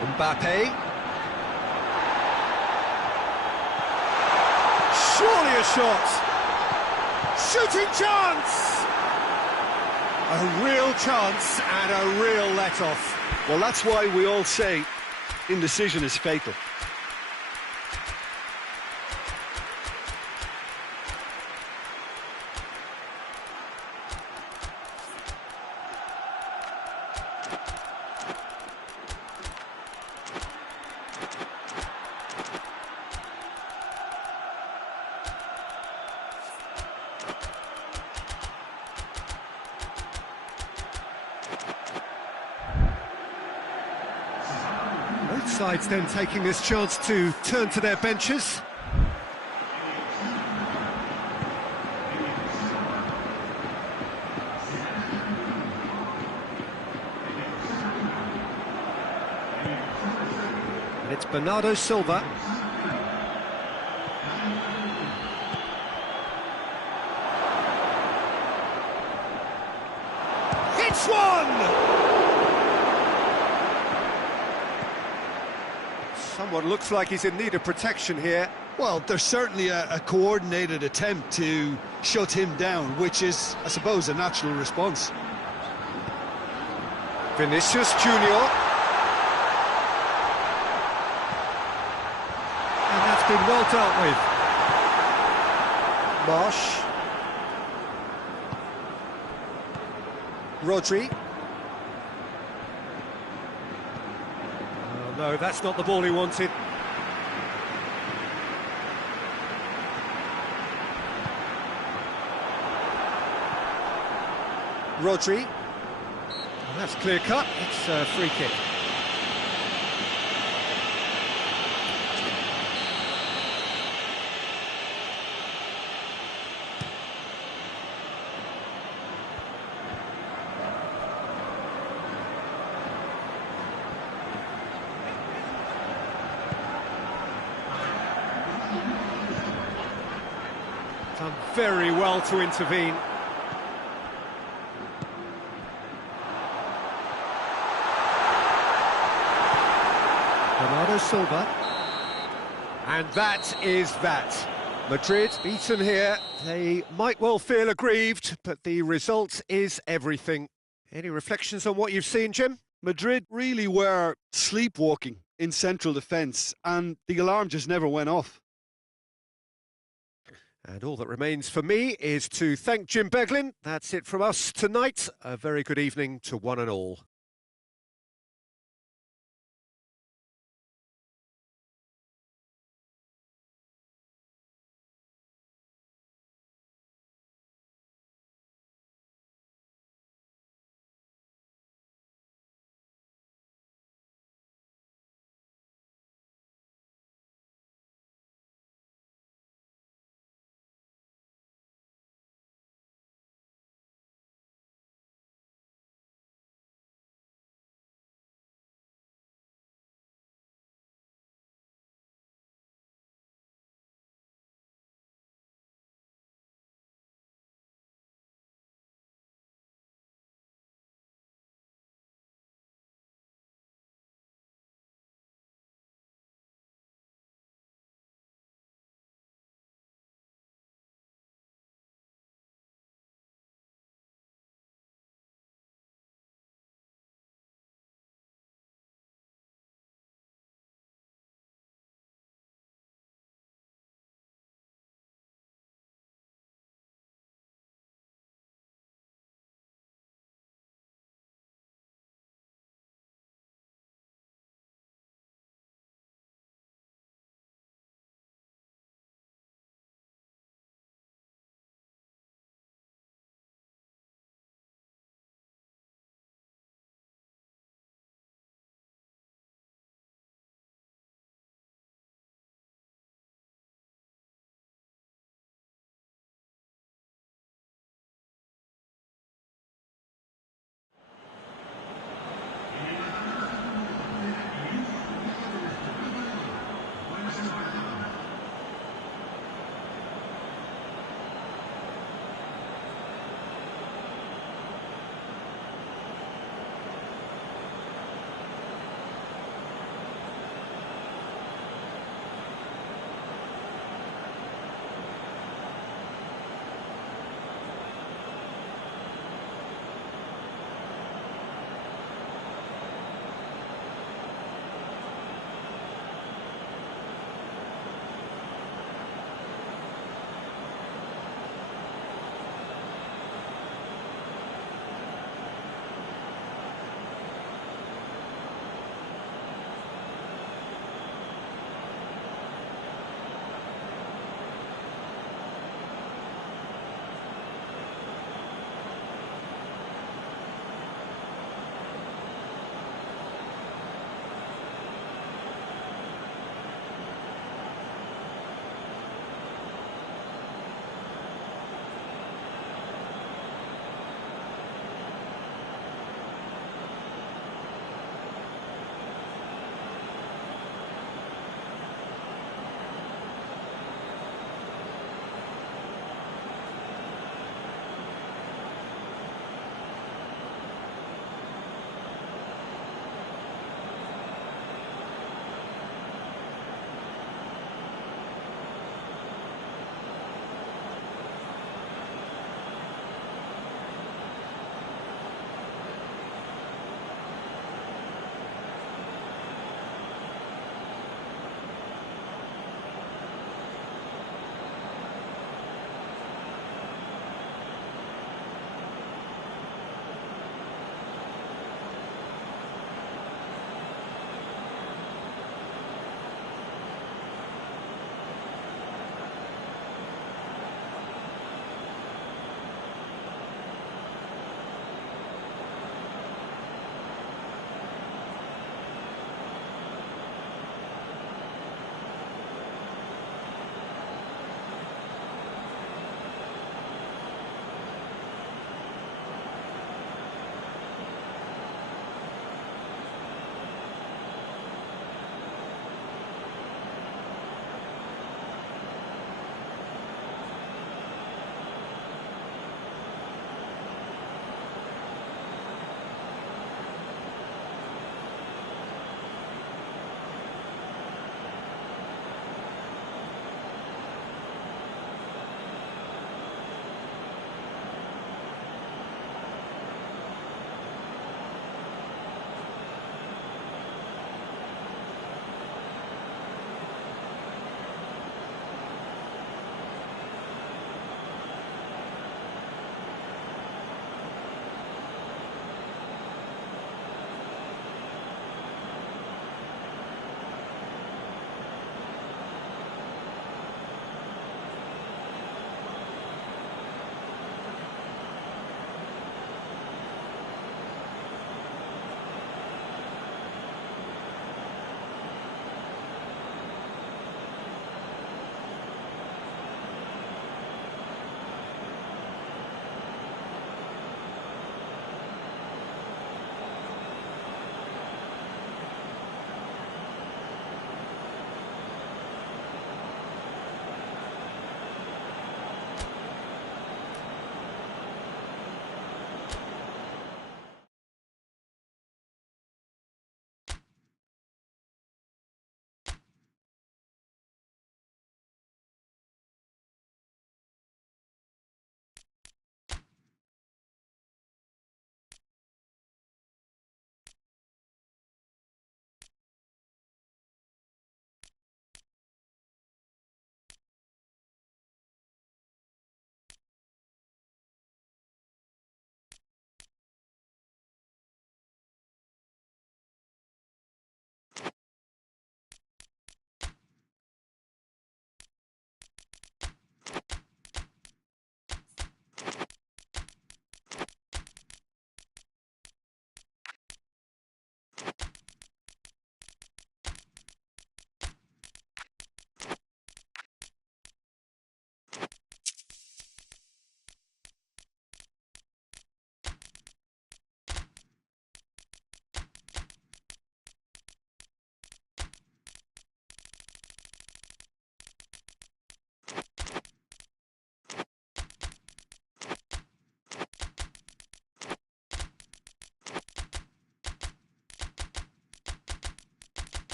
Mbappe. Surely a shot. Shooting chance! A real chance and a real let-off. Well, that's why we all say indecision is fatal. sides then taking this chance to turn to their benches. And it's Bernardo Silva. It's one! Someone looks like he's in need of protection here. Well, there's certainly a coordinated attempt to shut him down, which is, I suppose, a natural response. Vinicius Junior. And that's been well dealt with. Marsh. Rodri. Oh, no, that's not the ball he wanted. Rodri. Well, that's clear cut. It's a free kick. Done very well to intervene. Bernardo Silva. And that is that. Madrid beaten here. They might well feel aggrieved, but the result is everything. Any reflections on what you've seen, Jim? Madrid really were sleepwalking in central defence, and the alarm just never went off. And all that remains for me is to thank Jim Beglin. That's it from us tonight. A very good evening to one and all.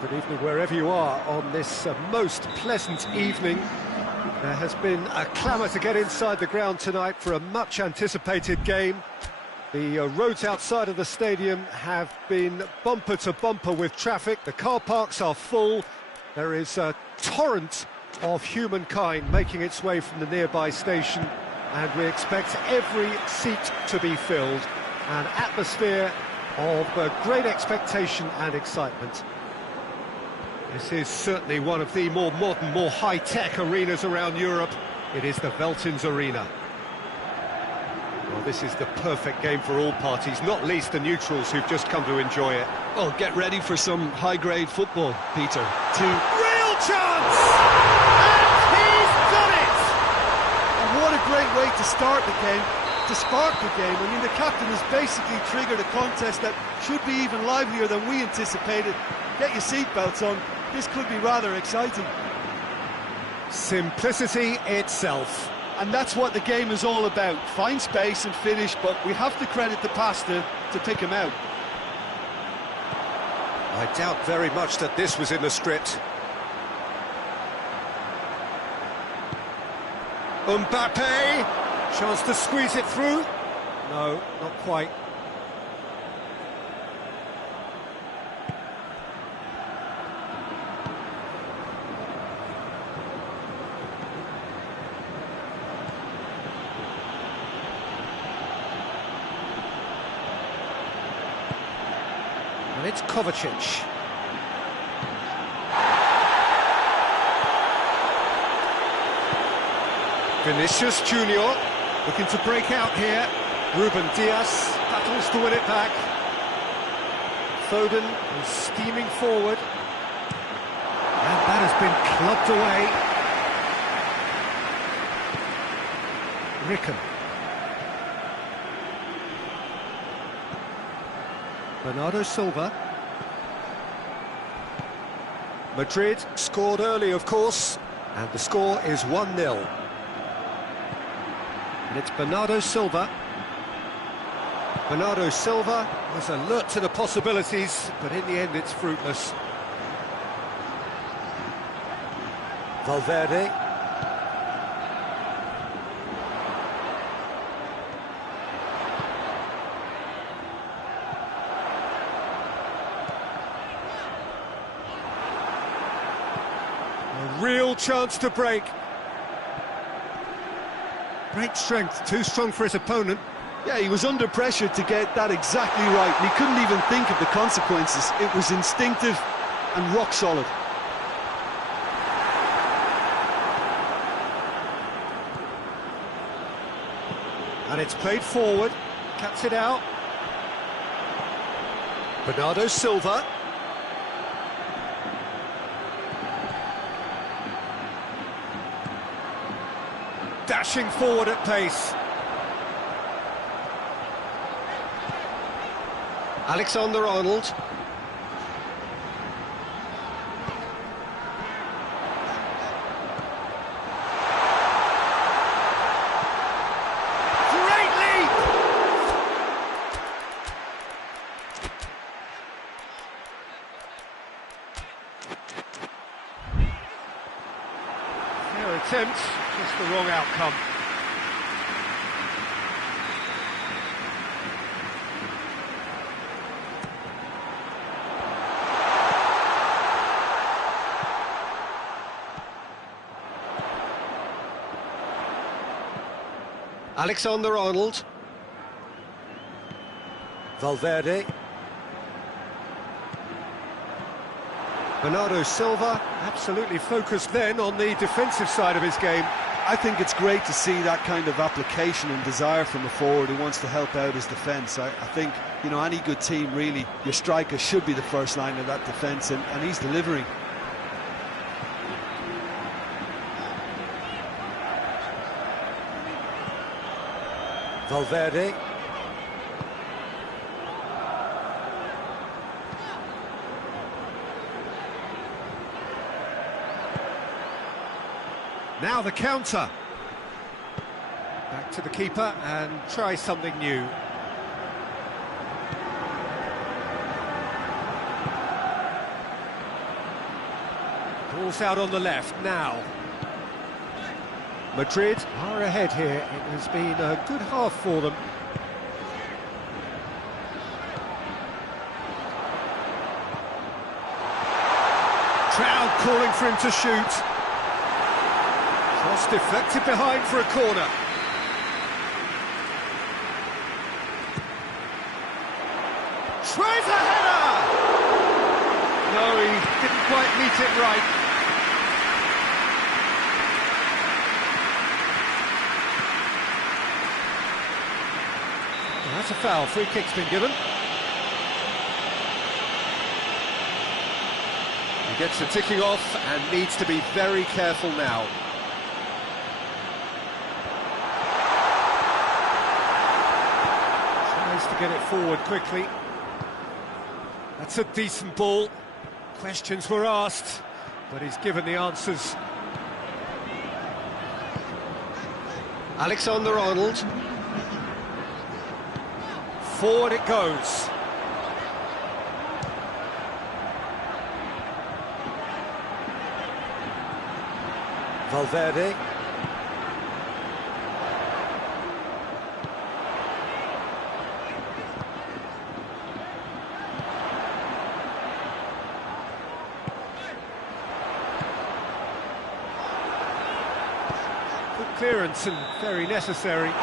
Good evening wherever you are on this most pleasant evening. There has been a clamour to get inside the ground tonight for a much anticipated game. The roads outside of the stadium have been bumper to bumper with traffic. The car parks are full. There is a torrent of humankind making its way from the nearby station, and we expect every seat to be filled. An atmosphere of great expectation and excitement. This is certainly one of the more modern, more high-tech arenas around Europe. It is the Veltins Arena. Well, this is the perfect game for all parties, not least the neutrals who've just come to enjoy it. Well, get ready for some high-grade football, Peter. Real chance! And he's done it! And what a great way to start the game, to spark the game. I mean, the captain has basically triggered a contest that should be even livelier than we anticipated. Get your seatbelts on. This could be rather exciting. Simplicity itself. And that's what the game is all about. Find space and finish, but we have to credit the pasta to pick him out. I doubt very much that this was in the script. Mbappe, chance to squeeze it through. No, not quite. And it's Kovacic. Vinicius Junior looking to break out here. Ruben Dias battles to win it back. Foden is steaming forward. And that has been clubbed away. Ricken. Bernardo Silva. Madrid scored early, of course, and the score is 1-0. And it's Bernardo Silva. Bernardo Silva was alert to the possibilities, but in the end it's fruitless. Valverde. A real chance to break. Great strength, too strong for his opponent. Yeah, he was under pressure to get that exactly right, and he couldn't even think of the consequences. It was instinctive and rock solid. And it's played forward, cuts it out. Bernardo Silva. Dashing forward at pace. Alexander-Arnold. Great leap! Fair attempt, just the wrong outcome. Alexander-Arnold. Valverde. Bernardo Silva, absolutely focused then on the defensive side of his game. I think it's great to see that kind of application and desire from a forward who wants to help out his defence. I think, you know, any good team, really, your striker should be the first line of that defence, and he's delivering. Valverde. Now the counter. Back to the keeper and try something new. Ball's out on the left now. Madrid are ahead here. It has been a good half for them. Crowd calling for him to shoot. Cross deflected behind for a corner. Tries a header! No, he didn't quite meet it right. Well, that's a foul. Free kick's been given. He gets the ticking off and needs to be very careful now. Tries to get it forward quickly. That's a decent ball. Questions were asked, but he's given the answers. Alexander-Arnold. Forward it goes. Valverde. Good clearance and very necessary. And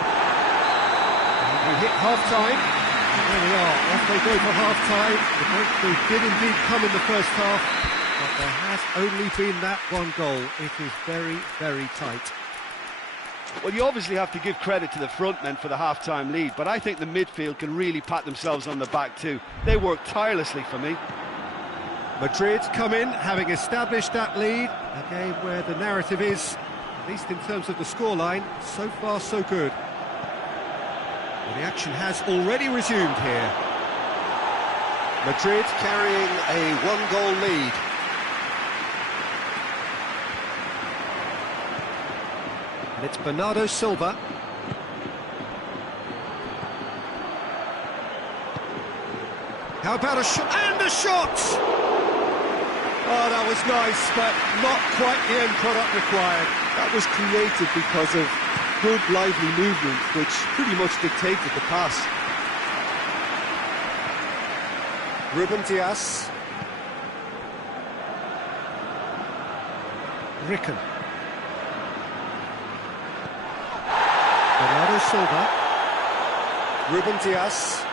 we hit half-time. There we are, off they go for half-time. They did indeed come in the first half, but there has only been that one goal. It is very, very tight. Well, you obviously have to give credit to the front men for the half-time lead, but I think the midfield can really pat themselves on the back too. They work tirelessly for me. Madrid come in, having established that lead, a game where the narrative is, at least in terms of the scoreline, so far so good. Well, the action has already resumed here. Madrid carrying a one-goal lead. And it's Bernardo Silva. How about a shot? And a shot! Oh, that was nice, but not quite the end product required. That was created because of good, lively movement, which pretty much dictated the pass. Ruben Dias. Ricken. Bernardo Silva. Ruben Dias.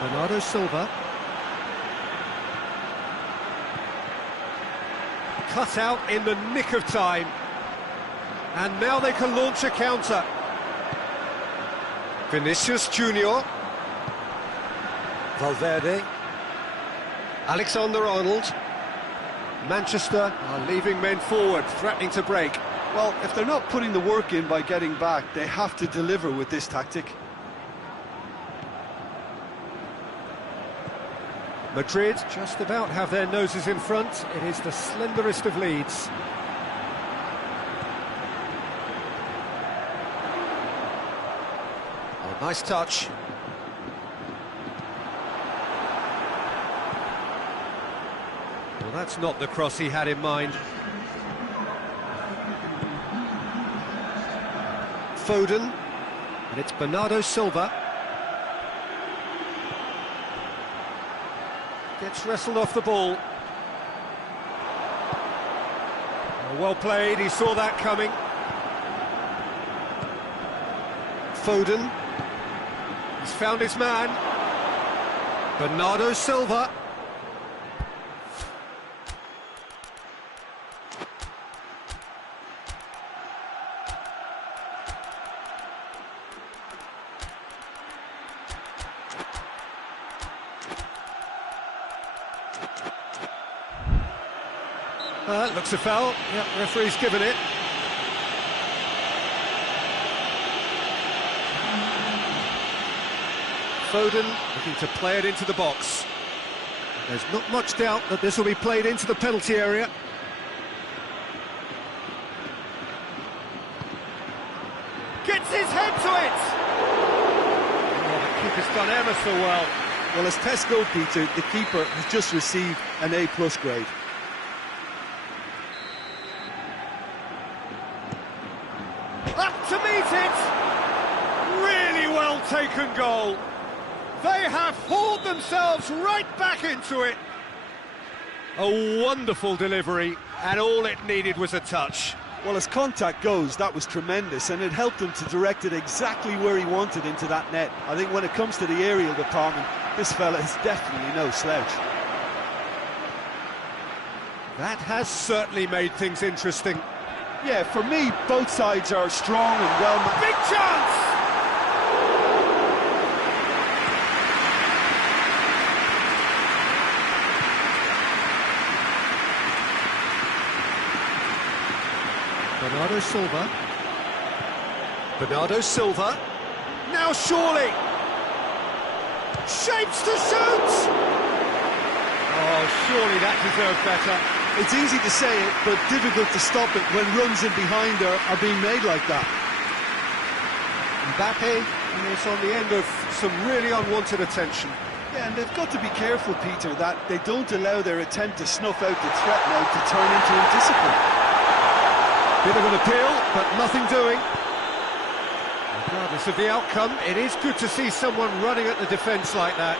Bernardo Silva. Cut out in the nick of time. And now they can launch a counter. Vinicius Junior. Valverde. Alexander-Arnold. Manchester are leaving men forward, threatening to break. Well, if they're not putting the work in by getting back, they have to deliver with this tactic. Madrid just about have their noses in front. It is the slenderest of leads. Oh, nice touch. Well, that's not the cross he had in mind. Foden, and it's Bernardo Silva. Gets wrestled off the ball. Oh, well played, he saw that coming. Foden. He's found his man. Bernardo Silva. Looks a foul. Yep, referee's given it. Foden looking to play it into the box. There's not much doubt that this will be played into the penalty area. Gets his head to it! Oh, the keeper's done ever so well. Well, as test goalkeeper, the keeper has just received an A+ grade. second goal. They have hauled themselves right back into it. A wonderful delivery, and all it needed was a touch. Well, as contact goes, that was tremendous, and it helped him to direct it exactly where he wanted into that net. I think when it comes to the aerial department, this fella is definitely no slouch. That has certainly made things interesting. Yeah, for me, both sides are strong and well... Big chance! Bernardo Silva. Now surely. Shapes to shoot! Oh, surely that deserved better. It's easy to say it, but difficult to stop it when runs in behind are being made like that. Mbappe is on the end of some really unwanted attention. Yeah, and they've got to be careful, Peter, that they don't allow their attempt to snuff out the threat now to turn into indiscipline. Bit of an appeal, but nothing doing. Regardless of the outcome, it is good to see someone running at the defence like that.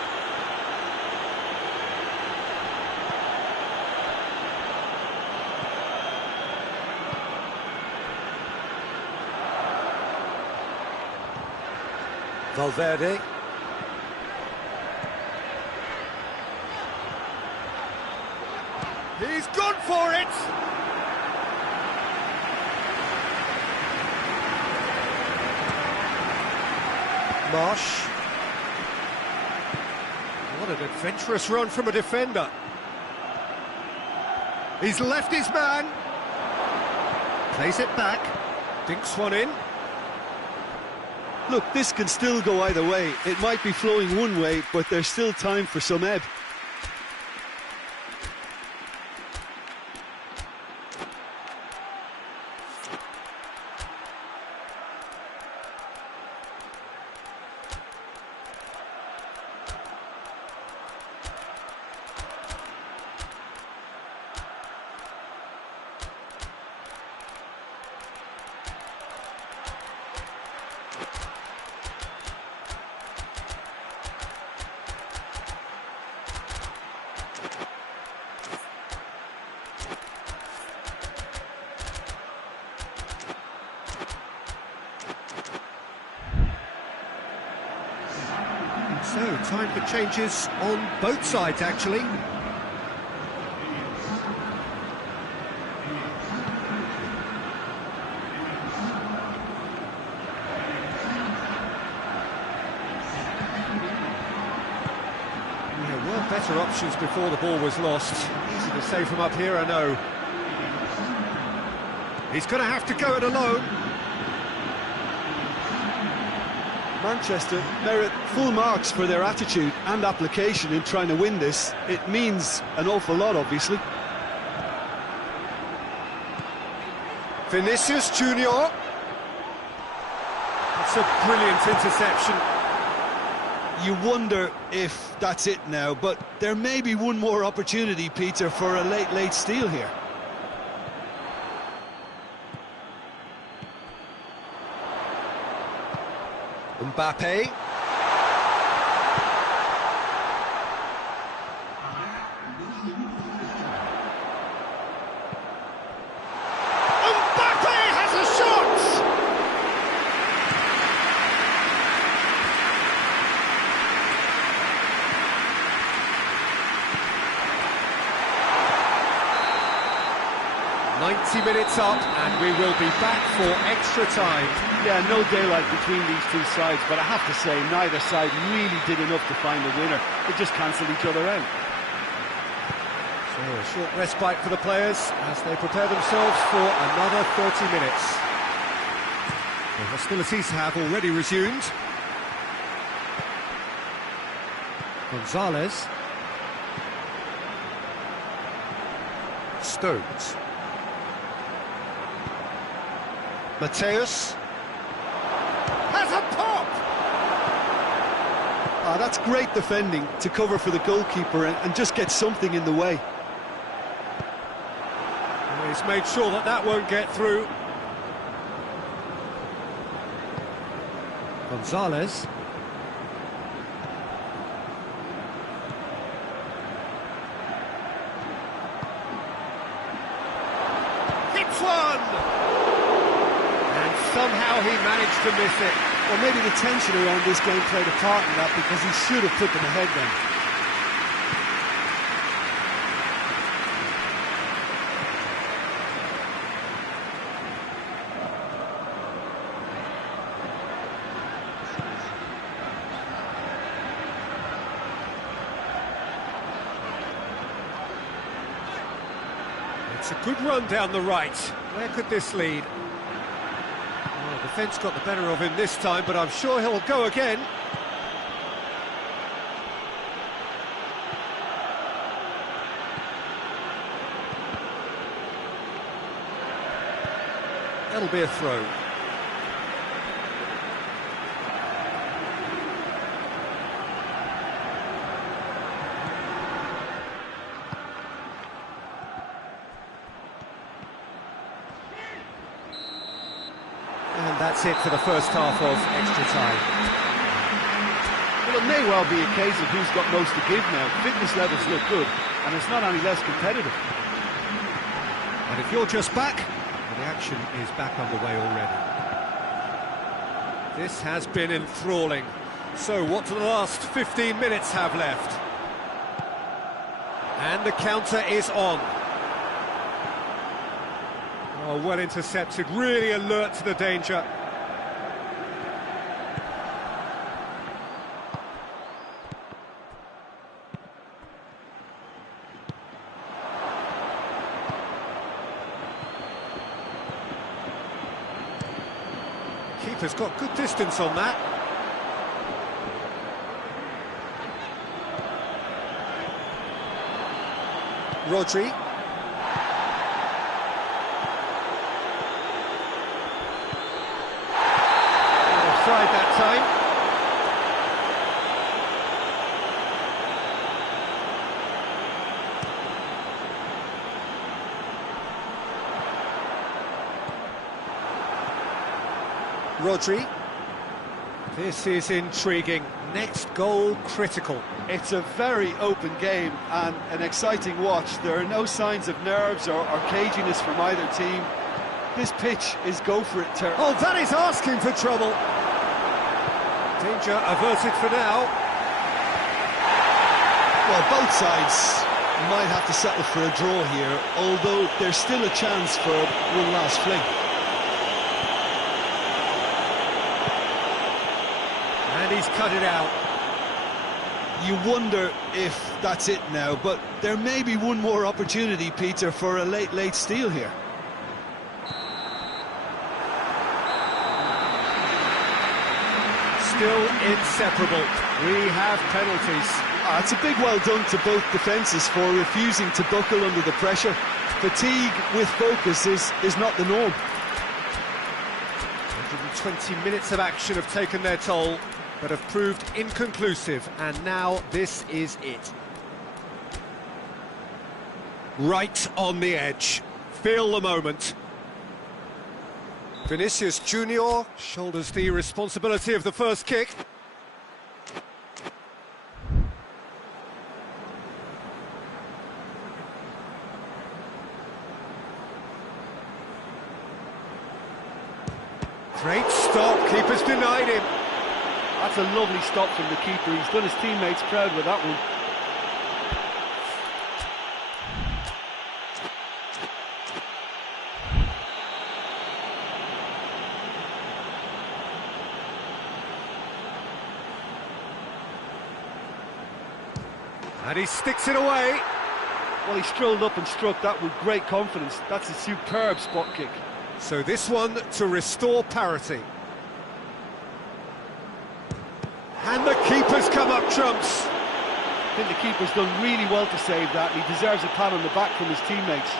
Valverde. He's gone for it! Marsh. What an adventurous run from a defender. He's left his man. Plays it back. Dinks one in. Look, this can still go either way. It might be flowing one way, but there's still time for some ebb. So, time for changes on both sides, actually. There were better options before the ball was lost. Easy to say from up here, I know. He's going to have to go it alone. Manchester merit full marks for their attitude and application in trying to win this. It means an awful lot, obviously. Vinicius Junior. That's a brilliant interception. You wonder if that's it now, but there may be one more opportunity, Peter, for a late steal here. Mbappe. Mbappe has a shot! 90 minutes up, and we will be back for extra time. Yeah, no daylight between these two sides, but I have to say, neither side really did enough to find a winner. They just cancelled each other out. So a short respite for the players as they prepare themselves for another 30 minutes. The hostilities have already resumed. Gonzalez. Stones. Mateus. Has a pop! That's great defending to cover for the goalkeeper and just get something in the way. And he's made sure that that won't get through. Gonzalez. one! And somehow he managed to miss it. Well, maybe the tension around this game played a part in that, because he should have put them ahead then. It's a good run down the right. Where could this lead? Oh, defence got the better of him this time, but I'm sure he'll go again. That'll be a throw. And that's it for the first half of extra time. Well, it may well be a case of who's got most to give now. Fitness levels look good, and it's not any less competitive. And if you're just back, well, the action is back underway already. This has been enthralling. So what do the last 15 minutes have left? And the counter is on. Oh, well intercepted, really alert to the danger. Keeper's got good distance on that. Rodri. Offside that time. Rodri. This is intriguing. Next goal critical. It's a very open game and an exciting watch. There are no signs of nerves or caginess from either team. This pitch is go-for-it territory. Oh, that is asking for trouble. Danger averted for now. Well, both sides might have to settle for a draw here, although there's still a chance for one last fling. And he's cut it out. You wonder if that's it now, but there may be one more opportunity, Peter, for a late steal here. Still inseparable. We have penalties. It's a big well done to both defences for refusing to buckle under the pressure. Fatigue with focus is not the norm. 120 minutes of action have taken their toll, but have proved inconclusive, and now this is it. Right on the edge. Feel the moment. Vinicius Junior shoulders the responsibility of the first kick. Great stop, keeper's denied him. That's a lovely stop from the keeper. He's done his teammates proud with that one. And he sticks it away. Well, he strolled up and struck that with great confidence. That's a superb spot kick. So this one to restore parity. And the keeper's come up trumps. I think the keeper's done really well to save that. He deserves a pat on the back from his teammates.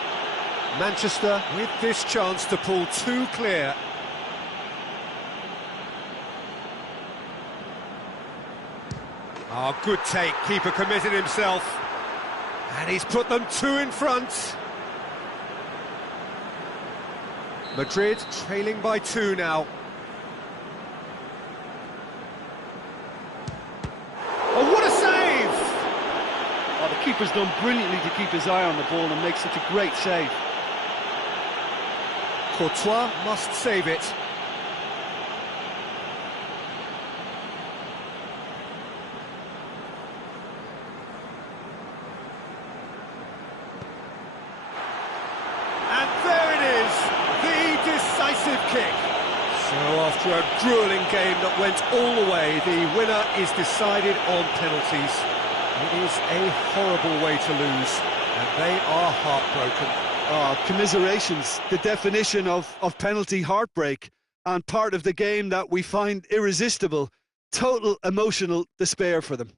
Manchester with this chance to pull two clear. Oh, good take. Keeper committed himself. And he's put them two in front. Madrid trailing by two now. Oh, what a save! Oh, the keeper's done brilliantly to keep his eye on the ball and make such a great save. Courtois must save it. And there it is, the decisive kick. So after a gruelling game that went all the way, the winner is decided on penalties. It is a horrible way to lose, and they are heartbroken. Oh, commiserations, the definition of penalty heartbreak, and part of the game that we find irresistible. Total emotional despair for them.